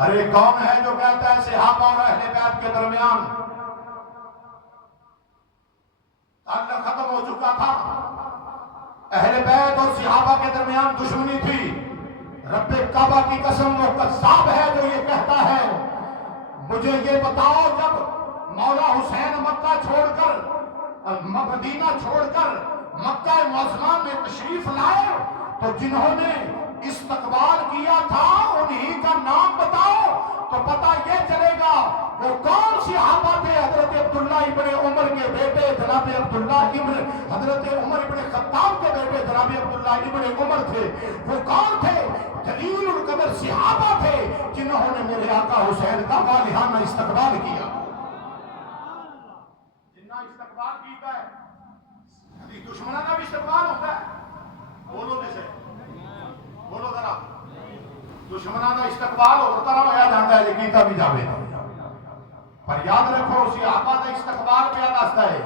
ارے کون ہے جو کہتا ہے صحابہ اور اہل بیت کے درمیان تعلق ختم ہو چکا تھا اہل بیت اور صحابہ کے درمیان دشمنی تھی رب کعبہ کی قسم وہ قذاب ہے جو یہ کہتا ہے مجھے یہ بتاؤ جب مولا حسین مکہ چھوڑ کر مدینہ چھوڑ کر مکہ معظمہ میں تشریف لائے تو جنہوں نے استقبال کیا تھا انہی کا نام بتاؤ تو پتہ یہ چلے گا وہ کون صحابہ تھے حضرت عبداللہ ابن عمر کے بیٹے جناب عبداللہ ابن حضرت عمر ابن خطاب کے بیٹے جناب عبداللہ ابن عمر تھے وہ کون تھے جلیل القدر صحابہ تھے جنہوں نے میرے آقا حسین کا والہانہ استقبال کیا جنہ استقبال کیتا ہے دشمنہ کا بھی استقبال ہوتا ہے بولو جیسے بولو ذرا دشمنہ کا استقبال ہوتا رہا جاتا ہے لیکن کیتا بھی جاوے پر یاد رکھو صحابہ کا استقبال کیا دستا ہے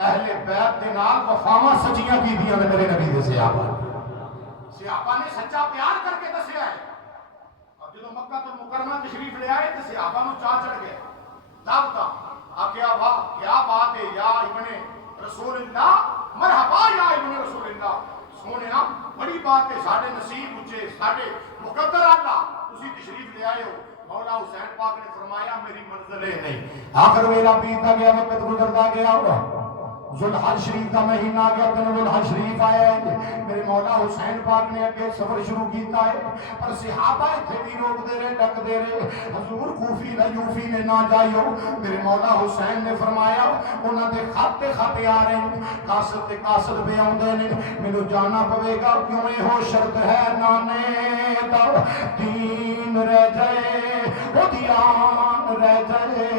اہل بیت دے نال وفاواں سچیاں کیتیاں نے میرے نبی دے صحابہ نے سچا پیار کر کے دسیا ہے اور جدوں مکہ المکرمہ تشریف لے آئے تو صحابہ نو چاہ چڑھ گئے دعوتاں آکھیا واہ کیا بات ہے یا ابن رسول اللہ مرحبا یا ابن رسول اللہ سونے بڑی بات ہے ساڑھے نصیب اچھے ساڑھے مقدر اللہ تسی تشریف لے آئے ہو مولا حسین پاک نے فرمایا میری منزل ہے نہیں آخر ویلا پیتا گیا وقت گزرتا گیا ذوالحج شریف کا مہینہ آ گیا تن ذوالحج شریف آیا ہے میرے مولا حسین پاک نے اگے سفر شروع کیتا ہے پر صحابہ تھے بھی روک دے رہے ڈک دے رہے حضور کوفی نہ یوفی نے نہ جائیو میرے مولا حسین نے فرمایا انہاں دے خاتے خاتے آ رہے ہیں قاصد تے قاصد بھی آوندے نے مینوں جانا پوے گا کیوں اے ہو شرط ہے نانے دا دین رہ جائے او دی آن رہ جائے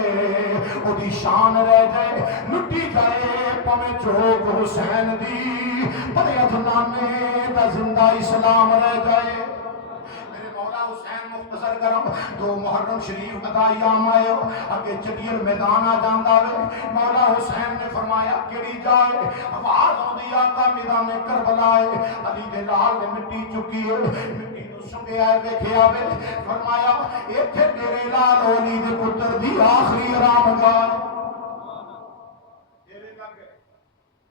او دی شان رہ جائے لٹی جائے پویں چوک حسین دی پر ادنانے دا زندہ اسلام رہ جائے میرے مولا حسین مختصر کرم 2 محرم شریف عطا ایام آئے اگے چٹیر میدان آ جاندا وے مولا حسین نے فرمایا کیڑی جائے آواز آندی آقا میدان کربلا ہے علی دے لال نے مٹی چکی ہے مٹی نو سنگیا ویکھیا وے فرمایا ایتھے تیرے لال علی دے پتر دی آخری آرامگاہ تیرے لگ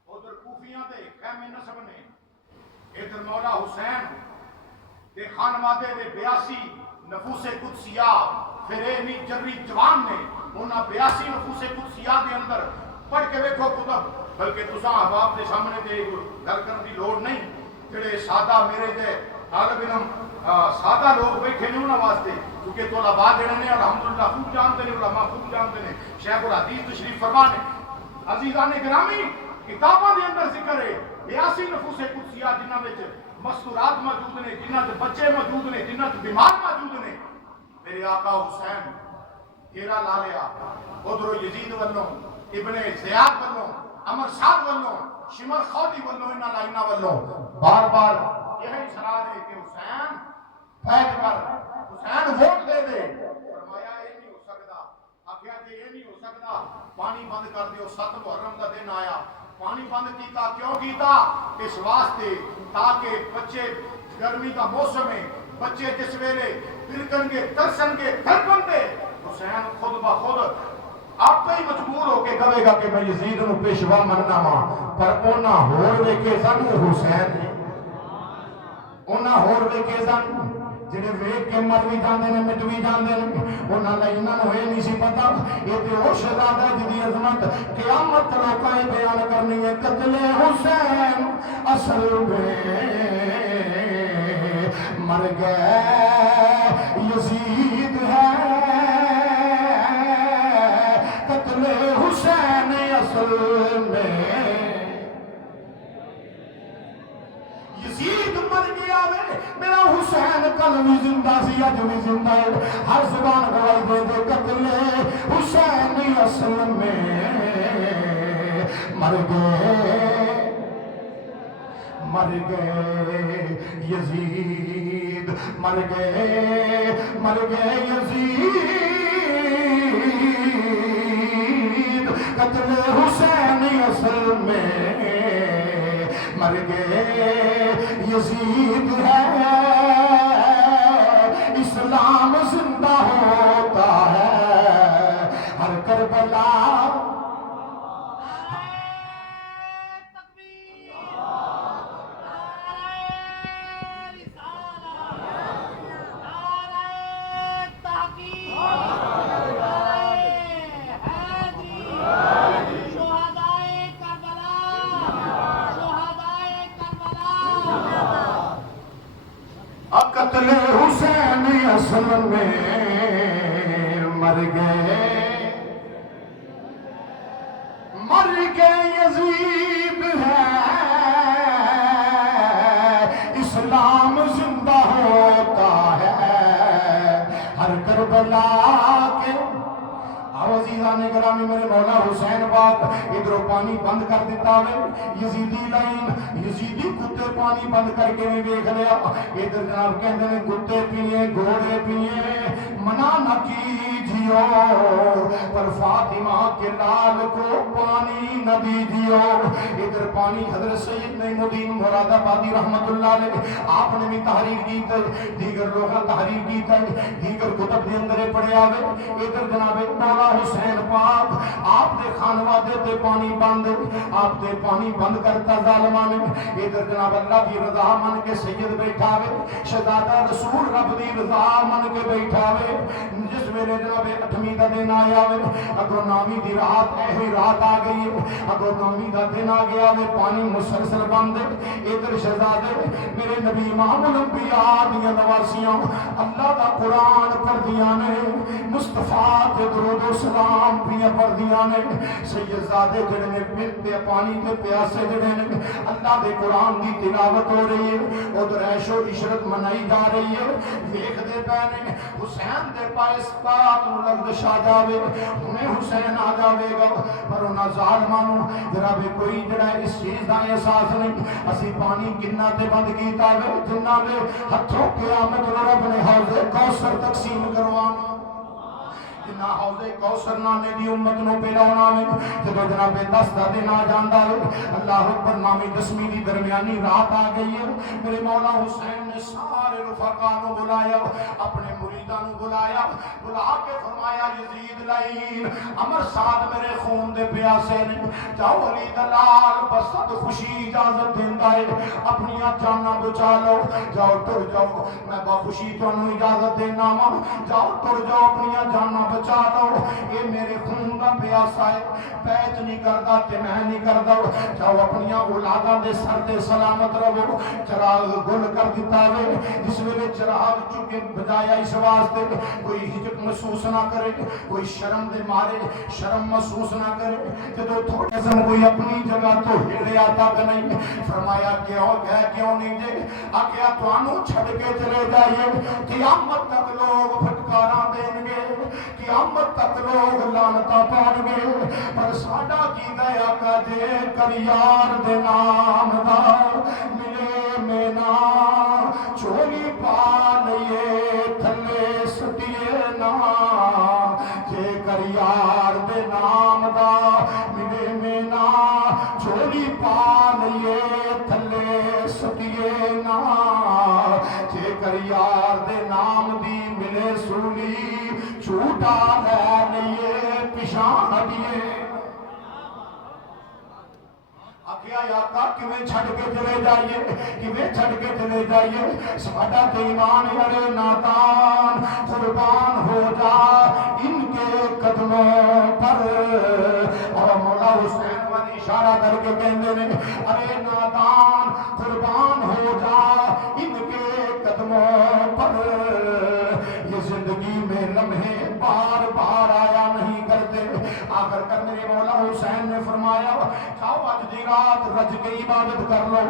ادھر کوفیاں دے خیمے نصب نے ادھر مولا حسین دے خانوادے دے 82 نفوس قدسیہ پھر اینی جری جوان نے انہاں 82 نفوس قدسیہ دے اندر پڑھ کے ویکھو کتب بلکہ تساں احباب دے سامنے تے گل کرن دی لوڑ نہیں جڑے سادہ میرے دے طالب علم سادہ لوگ بیٹھے نے انہاں واسطے کیونکہ طلباء جڑے نے الحمدللہ خوب جانتے نے علماء خوب جانتے نے شیخ الحدیث تشریف فرما نے عزیزان گرامی کتاباں دے اندر ذکر ہے 82 نفوس قدسیہ جنہاں وچ مستورات موجود نے جنہاں دے بچے موجود نے جنہاں دے بیمار موجود نے میرے آقا حسین گھیرا لا لیا ادھر یزید والوں ابن زیاد والوں عمر سعد والوں شمر خودی والوں انہاں لائناں والوں بار بار یہی سرار ہے کہ حسین فیض کر حسین ووٹ دے دے فرمایا یہ نہیں ہو سکتا آخیا جی یہ نہیں ہو سکتا پانی بند کر دیو 7 محرم کا دن آیا پانی بند کیتا کیوں کیتا اس واسطے تاکہ بچے گرمی کا موسم ہے بچے جس ویلے پھرکن گے ترسن گے تھرپن دے حسین خود بخود آپ ہی مجبور ہو کے کہے گا کہ میں یزید نو پیشوا مننا وا پر اونا ہور ویکھے سن حسین نے اونا ہور ویکھے سن جڑے ویکھ کے مر بھی جاندے نے مٹ بھی جاندے نے انہاں دا انہاں نوں یہ نہیں سی پتا یہ تے او شہزادہ جدی عظمت قیامت لوکاں بیان کرنی ہے قتل حسین اصل میں مر گئے یزید ہے قتل حسین اصل میں یزید مر گیا وے میرا حسین کل بھی زندہ سی اج بھی زندہ ہے ہر زبان گواہی دے دے قتل حسین اصل میں مر گئے یزید مر گئے یزید قتل حسین اصل میں مر گئے یزید ہے اسلام زندہ ہوتا ہے ہر کربلا قتل حسین اصل میں مر گئے یزید ہے اسلام زندہ ہوتا ہے ہر کربلا کے عزیزان گرامی میرے مولا حسین پاک ادھر پانی بند کر دیتا ہے یزیدی لائن یزیدی کتے پانی بند کر کے بھی دیکھ لیا ادھر جناب کہتے ہیں کتے پیئے گھوڑے پیئے منع نہ کیجیو پر فاطمہ کے لال کو پانی نہ دیجیو ادھر پانی حضرت سید نعیم الدین مراد آبادی رحمت اللہ علیہ آپ نے بھی تحریر کی تھی دیگر لوگوں تحریر کی تھی دیگر کتب کے اندر پڑے آوے ادھر جناب مولا حسین پاک آپ دے خانوادے تے پانی بند آپ دے پانی بند کرتا ظالمان ادھر جناب اللہ کی رضا من کے سید بیٹھا وے شہزادہ رسول رب دی رضا من کے بیٹھا وے جس ویلے جناب 8ویں دا دن آیا وے اگو 9ویں دی رات ایہی رات آ گئی اگو 9ویں دا دن آ گیا وے پانی مسلسل بند ادھر شہزادے میرے نبی امام الانبیاء دیاں نواسیاں اللہ دا قرآن پڑھدیاں نے مصطفیٰ تے درود و سلام پیاں پڑھدیاں نے سیدزادے جڑے نے پھرتے پانی تے پیاسے جڑے نے اللہ دے قرآن دی تلاوت ہو رہی ہے ادھر عیش و عشرت منائی جا رہی ہے دیکھتے پے نے حسین دے پائے پاک نو لفظ آ جاوے انہیں حسین آ جاوے گا پر انہاں ظالماں نو جناب کوئی جڑا اس چیز دا احساس نہیں اسی پانی کنا تے بند کیتا وے جنہاں دے ہتھوں قیامت نو رب نے حوض کوثر تقسیم کروانا جنہ حوض کوثر نامے دی امت نو پلاونا وے جدو جناب 10 دا دن آ جاندا وے اللہ اکبر نامی 10ویں دی درمیانی رات آ گئی ہے میرے مولا حسین نے سارے رفقا نو بلایا اپنے مریداں نو بلایا بلا کے فرمایا یزید لعین عمر سعد میرے خون دے پیاسے نے جاؤ علی دلال بسد خوشی اجازت دیندا ہے اپنی جاناں بچا لو جاؤ ٹر جاؤ میں بخوشی تانوں اجازت دینا وا جاؤ ٹر جاؤ اپنی جاناں بچا لو یہ میرے خون دا پیاسا ہے پیچ نہیں کردا تے میں نہیں کردا جاؤ اپنی اولاداں دے سر تے سلامت رہو چراغ گل کر دیتا وے جس ویلے چراغ چکے بجایا اس واسطے کوئی ہجک محسوس نہ کرے کوئی شرم دے مارے شرم محسوس نہ کرے جدو تھوڑے سن کوئی اپنی جگہ تو ہلے آتا کہ نہیں فرمایا کیوں گئے کیوں نہیں جے آکیا توانوں چھڑ کے چلے جائیے قیامت تک لوگ پھٹکاراں دیں گے قیامت تک لوگ لعنتاں پاؤں گے پر ساڈا کی گیا کا جے کر یار دے نام دا ملے مینا چولی پا لئے تھلے سٹیے نا جے کر یار دے نام دا ملے مینا چولی پا لئے تھلے سٹیے نا جے کر یار دے نام دی ملے سولی چھوٹا لے لئے پیشان ہٹیے آکھیا آقا کیویں چھڑ کے چلے جائیے کیویں چھڑ کے چلے جائیے ساڈا تے ایمان ارے نادان قربان ہو جا ان کے قدموں پر اور مولا حسین والی اشارہ کر کے کہندے نے ارے نادان قربان ہو جا ان کے قدموں پر یہ زندگی میں لمحے بار بار آیا نہیں کرتے آخر کر میرے مولا حسین نے فرمایا جاؤ آج دی رات رج کے عبادت کر لو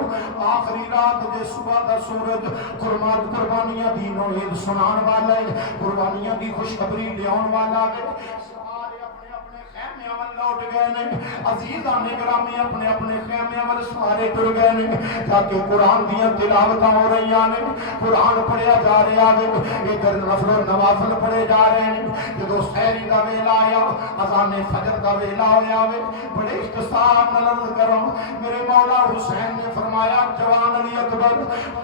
آخری رات دے صبح دا سورج قربانیاں دی نوید سنان والا ہے قربانیاں دی خوشخبری لیاؤن والا ہے سارے اپنے اپنے خیمے وال لوٹ گئے نے عزیزان گرامی اپنے اپنے خیمے وال سارے ٹر گئے نے تاکہ قرآن دیاں تلاوتاں ہو رہی نے قرآن پڑھیا جا رہا ہے ادھر نفل و نوافل پڑھے جا رہے ہیں جدو سحری دا ویلا آیا اذان فجر دا ویلا ہویا وے بڑے اختصار نال عرض کروں میرے مولا حسین نے فرمایا جوان علی اکبر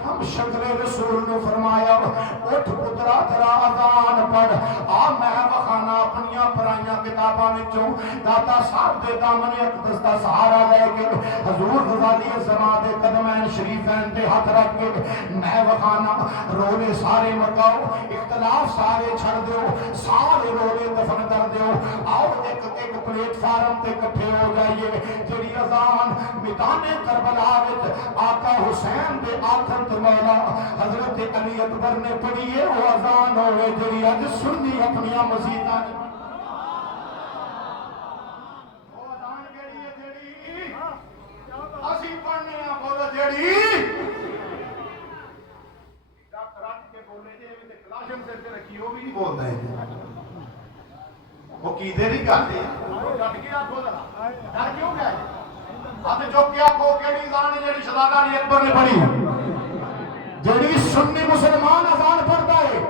ہم شکل رسول نے فرمایا اٹھ پترا ترا اذان پڑھ آ میں وکھانا اپنی پرائیاں کتاباں وچوں داتا صاحب دے دامن اقدس دا سہارا لے کے حضور غزالی زمان دے قدمین شریفین تے ہاتھ رکھ کے میں وکھانا رولے سارے مکاؤ اختلاف سارے چھڑ دیو سارے رولے دفن کر دیو آؤ ایک ایک پلیٹ فارم تے کٹھے ہو جائیے جڑی اذان میدان کربلا وچ آقا حسین دے آخر تے مولا حضرت علی اکبر نے پڑھی ہے وہ اذان ہوئے جڑی اج سنی اپنی مسجداں اسی پڑھنے ہیں بولو جڑی بولے جے تے کلاشن سر تے رکھی وہ بھی نہیں بولدا ہے وہ کی دے نہیں کرتے ڈٹ کے آکھو ذرا ڈر کیوں گئے اب جو کیا کو کیڑی اذان جڑی شہزادہ علی اکبر نے پڑھی جڑی سنی مسلمان اذان پڑھتا ہے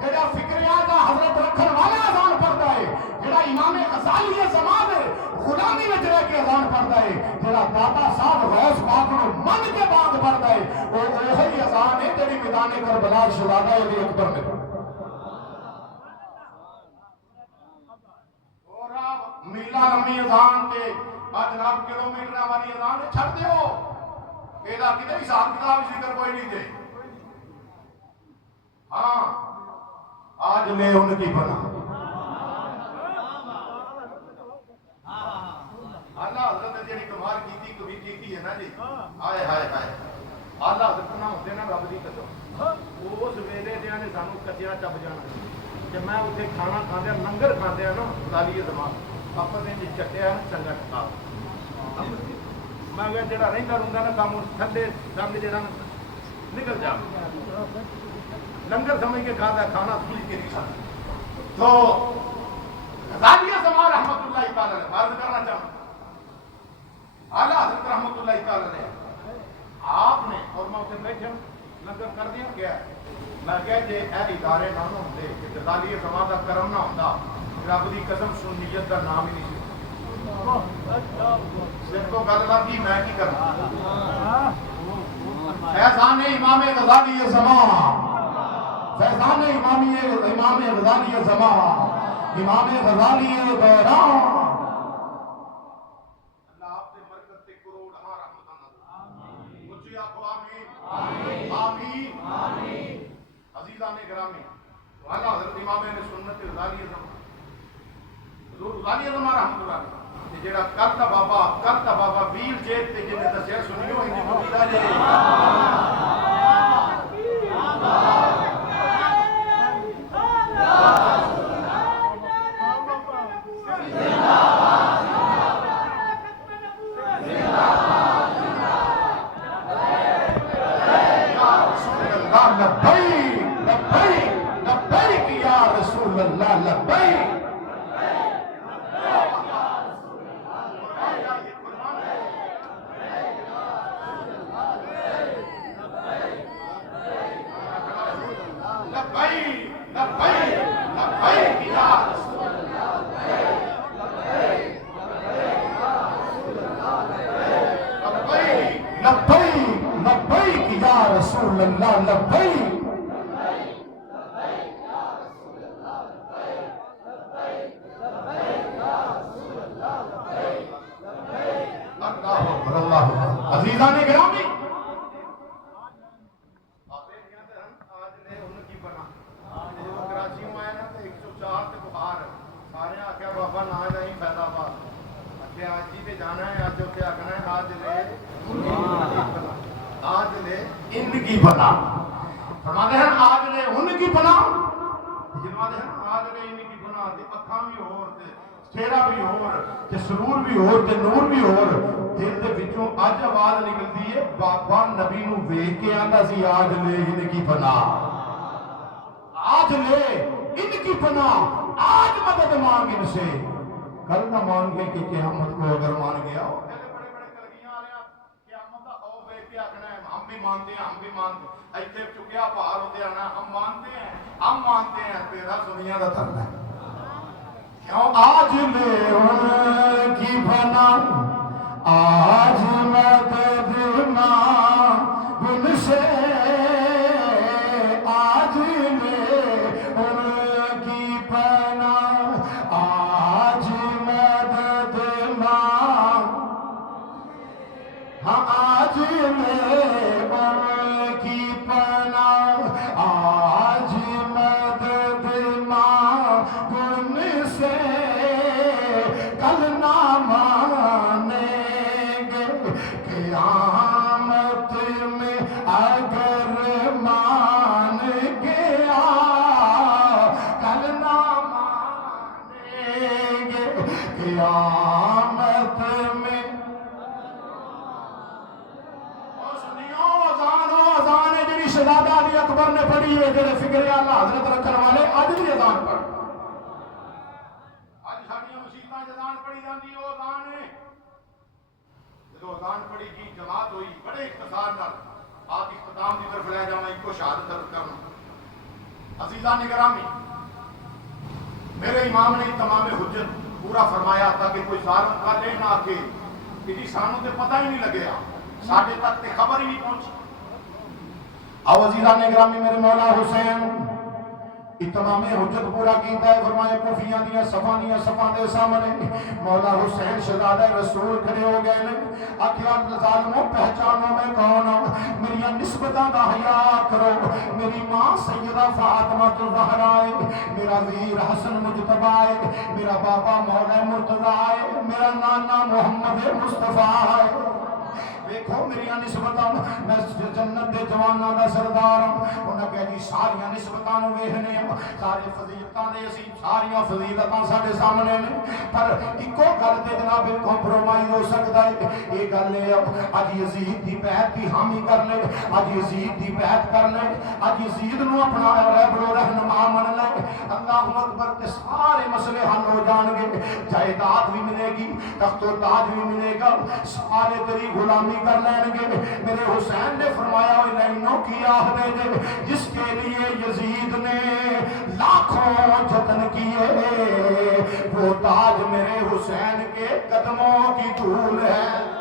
جڑا فکریہ دا حضرت رکھن والا اذان پڑھتا ہے جڑا امام غزالی زمان غلامی وچ رہ کے اذان پڑھتا ہے جڑا داتا صاحب غوث پاک نو من کے بعد پڑھتا ہے وہ وہی اذان ہے جڑی میدان کربلا شہزادہ علی اکبر نے میلا لمبی اذان تے جناب کلومیٹر والی اذان چھڑ دیو یہ کتنے حساب کتاب ذکر کوئی نہیں دے ہاں آج میں ان کی بنا اللہ حضرت نے جڑی کمال کیتی کبھی کیتی ہے نا جی ہائے ہائے ہائے اللہ حضرت نہ ہوندے نا رب دی قسم اس ویلے دیاں نے سانو کچیا چب جانا کہ میں اتنے کھانا کھاندیا لنگر کھاندیا نا خدالی زمان پاپا نے چٹیا چنگا ٹھا میں جڑا رہندا رہندا نا کام ٹھنڈے رنگ جڑا نکل جا لنگر سمجھ کے کھاتا ہے کھانا سوچ کے نہیں کھاتا تو غزالیہ زمان رحمت اللہ تعالی علیہ عرض کرنا چاہوں اعلیٰ حضرت رحمت اللہ تعالی علیہ آپ نے اور میں اسے بیٹھے لنگر کر دیا گیا میں کہہ جے اے ادارے نہ ہوندے کہ غزالیہ زمان کا کرم نہ ہوندا رب دی قسم سنیت کا نام ہی نہیں صرف تو گل لگی میں کی کرنا فیضان امام غزالی زمان فیضان امام غزالی زمان امام غزالی دوران اللہ آپ سے برکت سے کروڑ ہمارا رحمتان مجھے آپ کو آمین آمین عزیزان گرامی والا حضرت امام سنت غزالی زمان حضور غزالی زمان رحمت اللہ جیڑا کرتا بابا ویل جیت تے جنے دسیا سنیو ہندی مبیدہ جے لبیک یا رسول اللہ لبیک لبیک یا رسول اللہ لبیک اللہ عزیزان گرامی آج نے ان کی بنا کراچی میں آیا نا تو 104 تے بخار سارے آکھیا بابا نہ جائیں فیض آباد کہ آج ہی پہ جانا ہے آج ہوتے آگنا ہے آج لے ان کی بنا فرماتے ہیں آج لے ان کی بنا فرماتے ہیں آج لے ان کی بنا تے اکھاں بھی ہور تے چہرہ بھی ہور تے سرور بھی ہور تے نور بھی ہور دل دے وچوں اج آواز نکلدی ہے بابا نبی نو ویکھ کے آندا سی آج لے ان کی بنا آج لے ان کی بنا آج مدد مانگ ان سے کل نہ مانگے کہ قیامت کو اگر مان گیا ہو بڑے بڑے کلگیاں والے قیامت کا خوف ہے کہ آخنا ہے ہم بھی مانتے ہیں ایتھے چکیا پہاڑ ہوتے آنا ہم مانتے ہیں تیرا سنیا دا تھرنا ہے کیوں آج لے ان کی بنا آج مدد مانگ ان سے آج لے ان کی بنا آج مدد مانگ آج لے ان کی بنا آج مدد مانگ ان سے کل نہ مانیں گے قیامت میں اگر مان گیا کل نہ مانیں گے قیامت میں اذان ہے جڑی شہزادہ علی اکبر نے پڑھی ہے جڑے فکر اعلیٰ حضرت رکھن والے اج بھی اذان پڑھ اج ساڈیاں مسجداں اذان پڑھی جاندی او اذان ہے جدوں اذان پڑھی کی جماعت ہوئی بڑے اختصار نال آپ اختتام کی طرف لے جاواں ایک کو شہادت درد کرنا عزیزان گرامی میرے امام نے تمام حجت پورا فرمایا تھا کہ کوئی ظالم کا لے نہ آکے کہ جی سانوں تے پتہ ہی نہیں لگیا ساڈے تک تے خبر ہی نہیں پہنچی او عزیزان گرامی میرے مولا حسین اتمام حجت پورا کیتا ہے فرمائے کوفیاں دیاں صفاں دے سامنے مولا حسین شہزادہ رسول کھڑے ہو گئے نے آکھیا ظالموں پہچانو میں کون ہوں میری نسبتاں دا حیا کرو میری ماں سیدہ فاطمہ الزہرا ہے میرا ویر حسن مجتبی ہے میرا بابا مولا مرتضی ہے میرا نانا محمد مصطفیٰ ہے دیکھو میری نسبتاں میں جنت دے جواناں دا سردار ہوں انہاں کہا جی ساری نسبتاں نو ویکھنے سارے فضیلتاں دے اسی ساری فضیلتاں ساڈے سامنے نے پر اکو گل تے جناب کمپرومائز ہو سکدا ہے یہ گل ہے اج یزید دی بیعت دی حامی کر لے اج یزید دی بیعت کر لے اج یزید نو اپنا رہبر و رہنما من لے اللہ اکبر تے سارے مسئلے حل ہو جان گے جائیداد بھی ملے گی تخت و تاج بھی ملے گا سارے تیری غلامی کر لیں گے میرے حسین نے فرمایا لینوں کی آہدے دے جس کے لیے یزید نے لاکھوں جتن کیے وہ تاج میرے حسین کے قدموں کی دھول ہے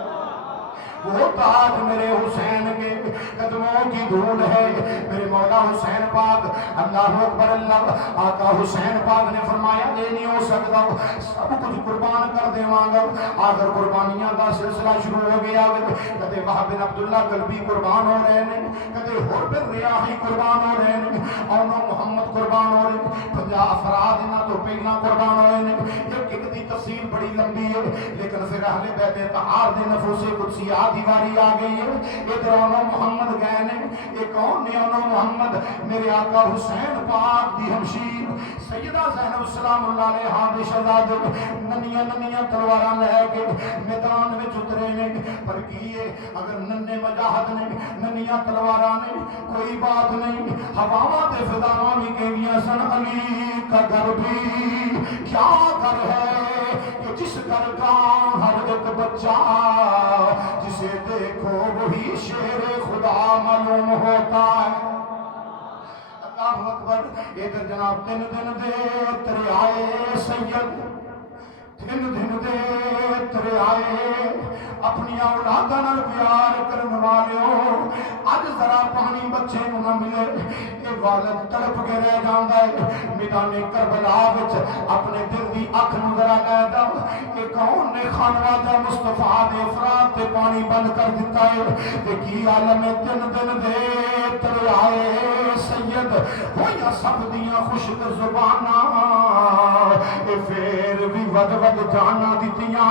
وہ تاج میرے حسین کے قدموں کی دھول ہے میرے مولا حسین پاک اللہ اکبر اللہ آقا حسین پاک نے فرمایا یہ نہیں ہو سکتا سب کچھ قربان کر دیواں گا آخر قربانیاں دا سلسلہ شروع ہو گیا کدے وہب بن عبداللہ قلبی قربان ہو رہے ہیں کدے ہور بن ریاحی قربان ہو رہے ہیں اونو محمد قربان ہو رہے ہیں 50 افراد انہاں تو پہلا قربان ہوئے ہیں ایک دی تفصیل بڑی لمبی ہے لیکن پھر اہل بیت طہار دے نفوس قدسیات کی باری آ گئی ہے ادھر اونو محمد گئے نے یہ کون نے اونو محمد میرے آقا حسین پاک دی ہمشیر سیدہ زینب السلام اللہ علیہ دے شہزادے ننیاں ننیاں تلواراں لے کے میدان وچ اترے نے پر کیے اگر ننے مجاہد نے ننیاں تلواراں نے کوئی بات نہیں ہواواں تے فضاواں بھی کہندیاں سن علی کا گھر بھی کیا گھر ہے کہ جس گھر کا ہر ایک بچہ جسے دیکھو وہی شیر خدا معلوم ہوتا ہے اللہ اکبر ادھر جناب تین دن دے ترے آئے سید تین دن دے ترے آئے اپنی اولاداں نال پیار کرن والیو اج ذرا پانی بچے نوں نہ ملے اے والد تڑپ کے رہ جاندا ہے میدان کربلا وچ اپنے دل دی اکھ نوں ذرا لے دا کہ کون نے خانوادہ مصطفیٰ دے افراد تے پانی بند کر دیتا ہے تے کی عالم تین دن دے ترے آئے سید ہویا سب دیاں خشک زباناں اے پھر بھی ود ود جانا دتیاں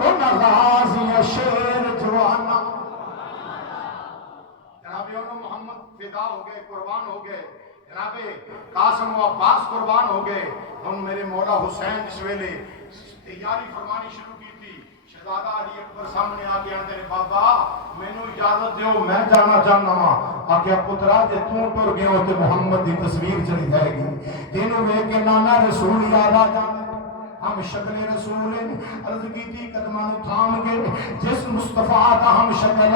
انہاں غازیاں شیر جوانا جناب محمد فدا ہو گئے قربان ہو گئے جناب قاسم و عباس قربان ہو گئے ہن میرے مولا حسین اس ویلے تیاری فرمانی شروع کی تھی شہزادہ علی اکبر سامنے آ کے آندے نے بابا مینوں اجازت دیو میں جانا چاہنا وا آکھیا پترا جے تو ٹر گئے ہو تے محمد دی تصویر چلی جائے گی تینوں ویکھ کے نانا رسول یاد آ جاندے ہم شکل رسول عرض کیتی قدماں تھام کے جس مصطفیٰ دا ہم شکل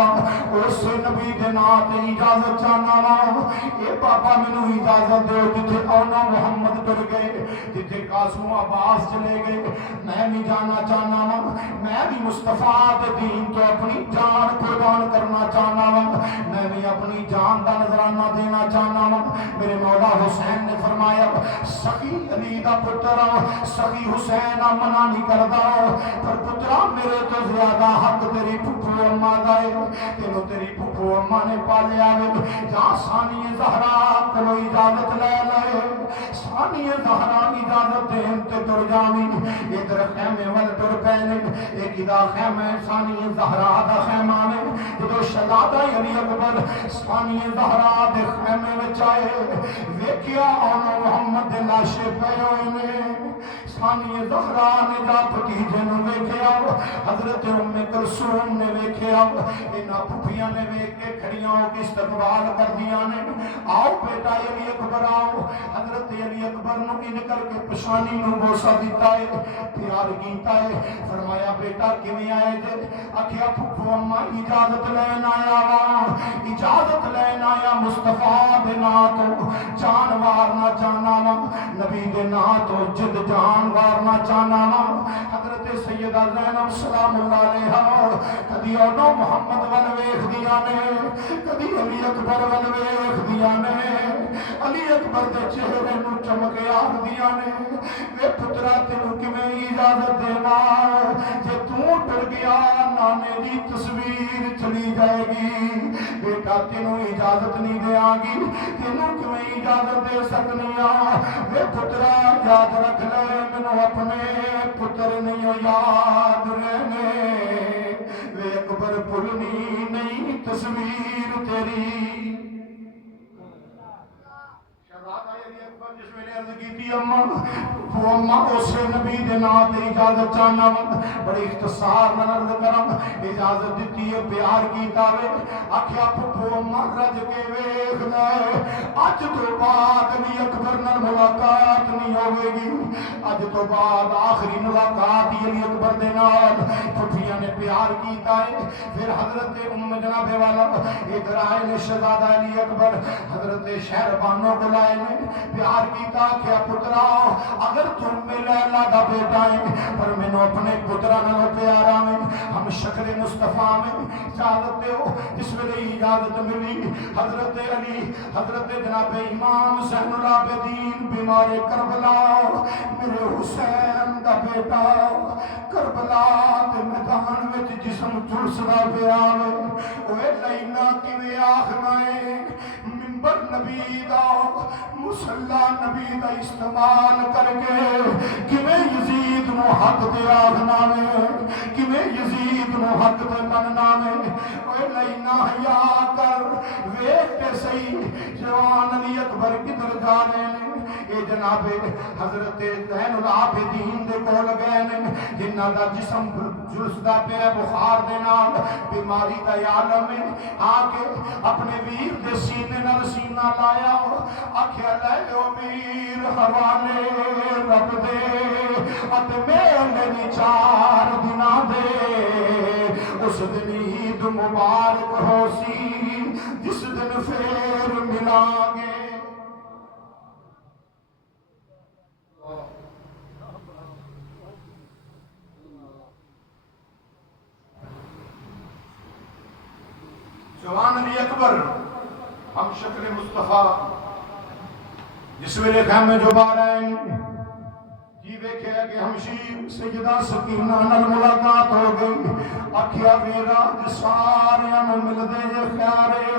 اس نبی دے نام تے اجازت چاہنا وا اے بابا مینوں اجازت دیو جتھے اونا محمد ٹر گئے جتھے قاسم عباس چلے گئے میں بھی جانا چاہنا وا میں بھی مصطفیٰ دے دین تو اپنی جان قربان کرنا چاہنا وا میں بھی اپنی جان دا نذرانہ دینا چاہنا وا میرے مولا حسین نے فرمایا سخی علی دا پتر سخی حسین منع نہیں کردا پر پترا میرے تو زیادہ حق تیری پھپھو اماں دا ہے تینوں تیری پھپھو اماں نے پالیا ہے جا ثانی زہرا کو اجازت لے لے ثانی زہرا اجازت دین تے ٹر جاویں ادھر خیمے ول ٹر پے نے ایک دا خیمہ ثانی زہرا دا خیمہ نے جدوں شہزادہ علی اکبر ثانی زہرا دے خیمے وچ آئے ویکھیا اونوں محمد دے لاشے پے ہوئے نے ثانی زہرا نے جا بھتیجے نوں ویکھیا حضرت ام کلثوم نے ویکھیا انہاں پھپھیاں نے ویکھ کے کھڑیاں ہو کے استقبال کردیاں نے آؤ بیٹا علی اکبر آؤ حضرت علی اکبر نوں ان کر کے پشانی نوں بوسا دیتا ہے پیار کیتا ہے فرمایا بیٹا کیویں آئے جے آکھیا پھپھو اماں اجازت لین آیا وا اجازت لین آیا مصطفیٰ دے نام تو جان وارنا چاہنا وا نبی دے نام تو جد جان وارنا چاہنا وا حضرت سیدہ زینب سلام اللہ علیہا کدی اونو محمد ول ویکھ دیاں نے کدی علی اکبر ول ویکھ دیاں نے علی اکبر دے چہرے نوں چمک آکھدیاں نے وے پترا تینوں کیویں اجازت دیواں جے تو ٹر گیا نانے دی تصویر چلی جائے گی بیٹا تینوں اجازت نہیں دیاں گی تینوں کیویں اجازت دے سکنیاں وے پترا یاد رکھ لے مینوں اپنے پتر نہیں یاد رہنے وے اکبر بھولنی نہیں تصویر تیری شہزادہ علی اکبر جس ویلے عرض کی تھی اماں وہ اماں اسے نبی دے نام تے اجازت چاہنا بڑے اختصار نال عرض کرم اجازت دیتی ہے پیار کیتا وے آکھیا پھپھو اماں رج کے ویکھ لے اج تو بعد علی اکبر نال ملاقات نہیں ہوے گی اج تو بعد آخری ملاقات علی اکبر دے نال پھپھیاں نے پیار کیتا ہے پھر حضرت جناب والا ادھر آئے نے شہزادہ علی اکبر حضرت شہربانوں کو لائے نے پیار کیتا کیا پترا اگر تم میں لیلا دا بیٹا ہے پر میں نے اپنے پترا نہ پیارا میں ہم شکل مصطفیٰ میں اجازت دے ہو جس میں اجازت ملی حضرت علی حضرت جناب امام حسین العابدین بیمار کربلا میرے حسین دا بیٹا کربلا دے میدان وچ جسم جھلسدا پیا اوے لینا کیویں آکھنا ہے منبر نبی دا مصلا نبی دا استعمال کر کے کیویں یزید نو حق دے آکھنا ہے کیویں یزید نو حق دے مننا ہے اوے لینا حیا کر ویکھ تے صحیح جوان علی اکبر کدھر جا رہے ہیں اے جناب حضرت زین العابدین دے کول گئے نے جنہاں دا جسم جلسدا پیا بخار دے نال بیماری دا عالم ہے آ کے اپنے ویر دے سینے نال سینہ لایا آکھیا لے او ویر حوالے رب دے اتے میرے 4 دناں دے اس دن عید مبارک ہو سی جس دن پھر ملیں گے جوان علی اکبر ہم شکل مصطفیٰ جس ویلے خیمے جو بار آئے جی ویکھے کہ ہمشیر سیدہ سکینہ نال ملاقات ہو گئی آکھیا ویرا سارے مل دے جے خیارے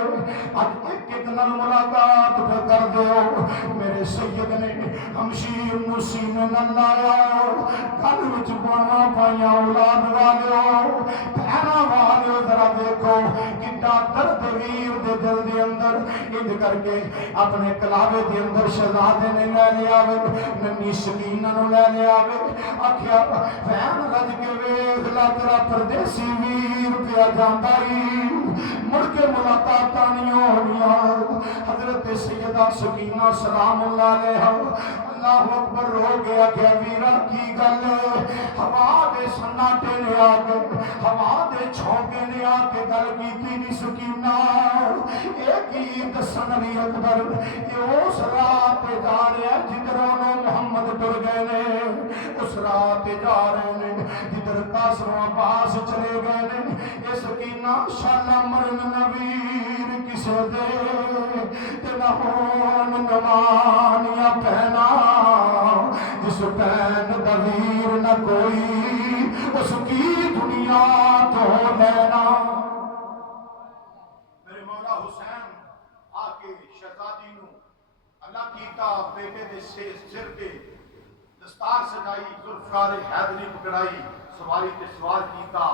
اج ایک نال ملاقات پہ کر دیو میرے سید نے ہمشیر نو سینے نال لایا گل وچ باواں پائیاں اولاد والیو بہنا والیو ذرا دیکھو کڈا درد ویر دے دل دے اندر انج کر کے اپنے کلاوے دے اندر شہزادے نے لے لیا ننی سکینہ نو لے لیا آکھیا فین رج کے ویکھ لا تیرا پردیسی ویر پیا جاندا ہی مڑ کے ملاقاتاں نہیں ہونیاں حضرت سیدہ سکینہ سلام اللہ علیہا اللہ اکبر رو گیا کہ ویرا کی گل ہوا دے سناٹے نے آ کے ہوا دے چھونکے نے آ کے گل کیتی نہیں سکینہ ایک ہی دسن علی اکبر یہ اس رات جا رہے ہیں جدھروں محمد ٹر گئے نے اس رات جا رہے ہیں جدھر قاسم عباس چلے گئے نے یہ سکینہ شالا مرن نویر کسے دے تینا ہون نمانیاں پہنا جس پہن دویر نہ کوئی اس کی دنیا تو لینا میرے مولا حسین آکے شہزادی نو اللہ کیتا بیٹے دے سر کے دستار سجائی ذوالفقار حیدری پکڑائی سواری تے سوار کیتا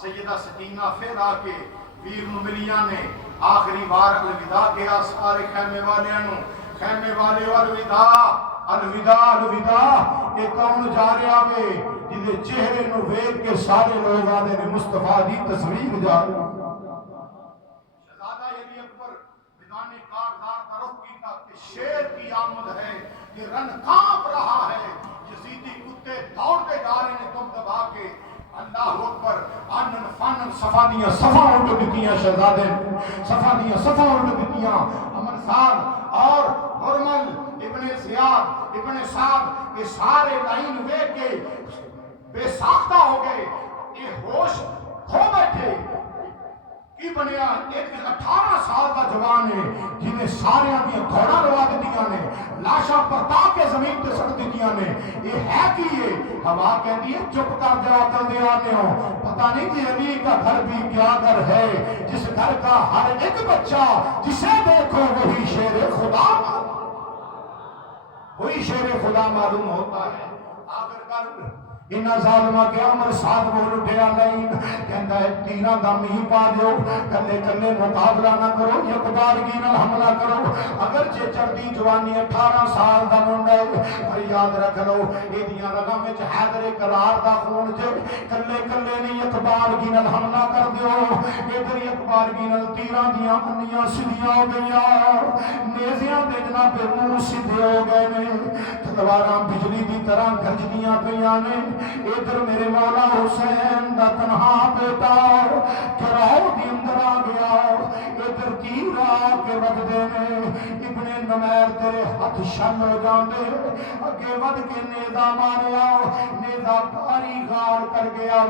سیدہ سکینہ پھر آکے ویر نو ملیاں نے آخری بار الوداع کیا سارے خیمے والیاں نو خیمے والے الوداع الوداع الوداع یہ کون جا رہا وے جدے چہرے نو ویکھ کے سارے لوگ آدھے نے مصطفیٰ دی تصویر جا رہا شہزادہ علی اکبر میدان کارزار کا رخ کیتا کہ شیر کی آمد ہے یہ رن کانپ رہا ہے یزیدی کتے دوڑتے جا رہے ہیں تم دبا کے اللہ اکبر آنن فانن صفانیاں صفا اٹھ دیتیاں شہزادے صفانیاں صفا اٹھ دیتیاں امن صاحب اور حرمل ابن زیاد ابن صاحب یہ سارے لائن وے کے بے ساختہ ہو گئے یہ ہوش کھو بیٹھے کی بنیا ایک 18 سال کا جوان ہے جنہیں سارے آدمی گھوڑا لوا دیتیاں نے لاشاں پرتا کے زمین تے سڑ دیتیاں نے یہ ہے کی یہ ہوا کہتی ہے چپ کر جا کر دے آنے ہو پتہ نہیں کہ علی کا گھر بھی کیا گھر ہے جس گھر کا ہر ایک بچہ جسے دیکھو وہی شیر خدا وہی شیر خدا معلوم ہوتا ہے آخر کر انہاں ظالماں کے عمر ساتھ بول اٹھیا نہیں کہندا ہے تیراں دا میہ پا دیو کلے کلے مقابلہ نہ کرو یک بارگی نال حملہ کرو اگر جے چڑھدی جوانی 18 سال دا منڈا ہے پر یاد رکھ لو ایدیاں رگاں وچ حیدر کرار دا خون جے کلے کلے نہیں یک بارگی نال حملہ کر دیو ادھر یک بارگی نال تیراں دیاں انیاں سیدھیاں ہو گئیاں نیزیاں دے جناب منہ سیدھے ہو گئے نے تلواراں بجلی دی طرح گرجدیاں پیاں نے ادھر میرے مولا حسین دا تنہا بیٹا کراؤ دی اندر آ گیا ادھر تیر آ کے وجدے نے ابن نمیر تیرے ہاتھ شن ہو جاندے اگے ود کے نیزہ ماریا نیزہ کاری غار کر گیا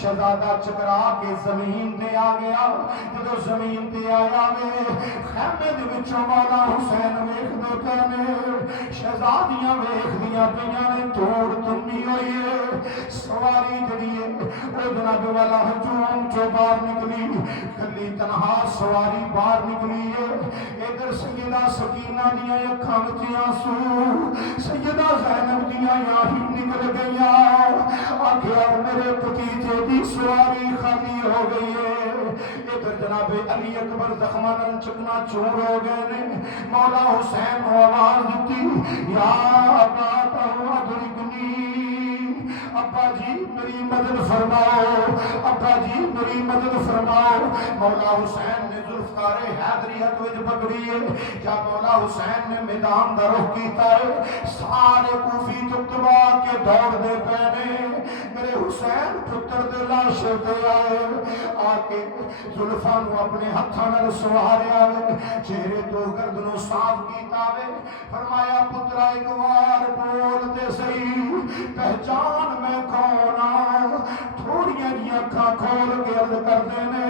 شہزادہ چکرا کے زمین تے آ گیا جدو زمین تے آیا خیمے دے وچوں مولا حسین ویکھ دے پے نے شہزادیاں ویکھ دیاں پیاں نے توڑ تمی ہوئی ہے سواری جڑی ہے او جناب والا ہجوم چو باہر نکلی کلی تنہا سواری باہر نکلی ہے ادھر سیدہ سکینہ دیاں اکھاں وچ آنسو سیدہ زینب دیاں آہیں نکل گئیاں آکھیا میرے بھتیجے دی سواری خالی ہو گئی ہے ادھر جناب علی اکبر زخماں چکنا چور ہو گئے نے مولا حسین کو آواز دیتی یا ابا ادرکنی ابا جی میری مدد فرماؤ ابا جی میری مدد فرماؤ مولا حسین نے ذوالفقار حیدری ہاتھ وچ پکڑی ہے جب مولا حسین نے میدان دا رخ کیتا ہے سارے کوفی تبتبا کے دوڑ دے پے نے میرے حسین پتر دے لاش تے آئے آ کے زلفاں نو اپنے ہتھاں نال سواریا چہرے تو گردنوں صاف کیتا وے فرمایا پترا ایک وار بول تے صحیح پہچان میں کون ہاں تھوڑیاں جی اکھاں کھول کے عرض کردے نے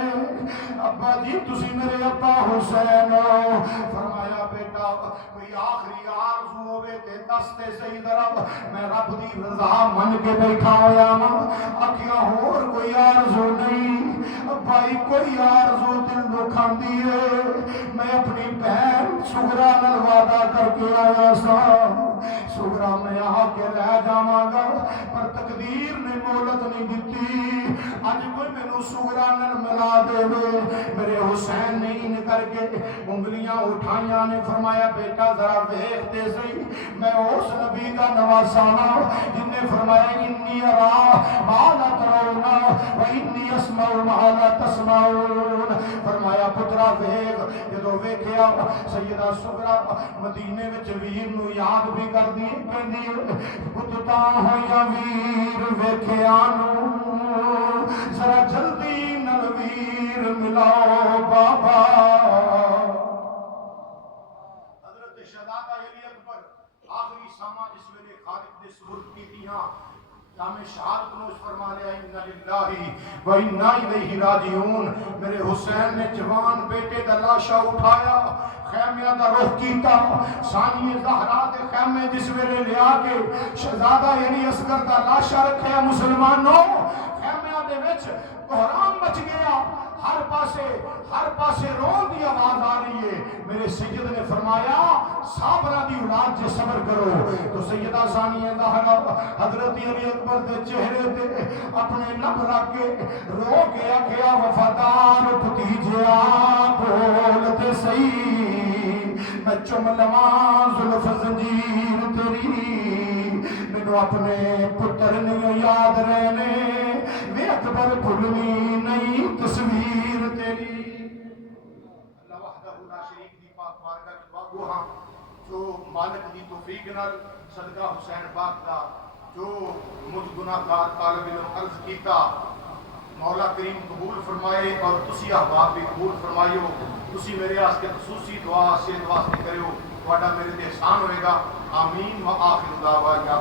ابا جی تسی میرے ابا حسین ہو فرمایا بیٹا کوئی آخری آرزو ہوئے تے دس تے صحیح ذرا میں رب دی رضا من کے بیٹھا ہویا ہاں اکھیاں ہور کوئی آرزو نہیں بھائی کوئی آرزو دل نو کھاندی ہے میں اپنی بہن سغرا نال وعدہ کر کے آیا سا سغرا میں آ کے لے جاواں گا پر تقدیر نے مہلت نہیں دتی اج کوئی مینوں سغرا نال ملا دے میرے حسین نے ان کر کے انگلیاں اٹھائیاں نے فرمایا بیٹا ذرا ویکھ تے صحیح میں اس نبی دا نواسا ہاں جن نے فرمایا انی ارا ما لا ترون و انی اسمع ما لا تسمعون فرمایا پترا ویکھ جدوں ویکھیا سیدہ سغرا مدینے وچ ویر نو یاد بھی کردی کہندی پتتا ہویا ویر ویکھیا نو ذرا جلدی نال ویر ملاؤ بابا حضرت شہزادہ علی اکبر آخری ساما اس ویلے خالق دے سپرد کیتیاں جامع شہادت نوش فرما لیا انا للہ و انا الیہ راجعون میرے حسین نے جوان بیٹے دا لاشا اٹھایا خیمیہ دا رخ کیتا ثانی زہرا دے خیمے جس ویلے لیا کے شہزادہ یعنی اصغر دا لاشا رکھے مسلمانوں خیمیہ دے وچ بحران مچ گیا ہر پاسے رون دی آواز آ رہی ہے میرے سید نے فرمایا صابرہ دی اولاد جے صبر کرو تو سیدہ ثانیہ زہرا حضرت علی اکبر دے چہرے تے اپنے لب رکھ کے رو گیا کیا وفادار بھتیجیا بول تے صحیح میں چم لواں زلف زنجیر تیری مینوں اپنے پتر نہیں یاد رہنے وے اکبر بھولنی نہیں تصویر تیری اللہ وحدہ لا شریک دی پاک بارگاہ وچ باگو ہاں جو مالک دی توفیق نال صدقہ حسین پاک دا جو مجھ گناہگار طالب علم عرض کیتا مولا کریم قبول فرمائے اور تسی احباب بھی قبول فرمائیو تسی میرے واسطے خصوصی دعا سے واسطے کریو تہاڈا میرے تے احسان ہوئے گا آمین و آخر دعوانا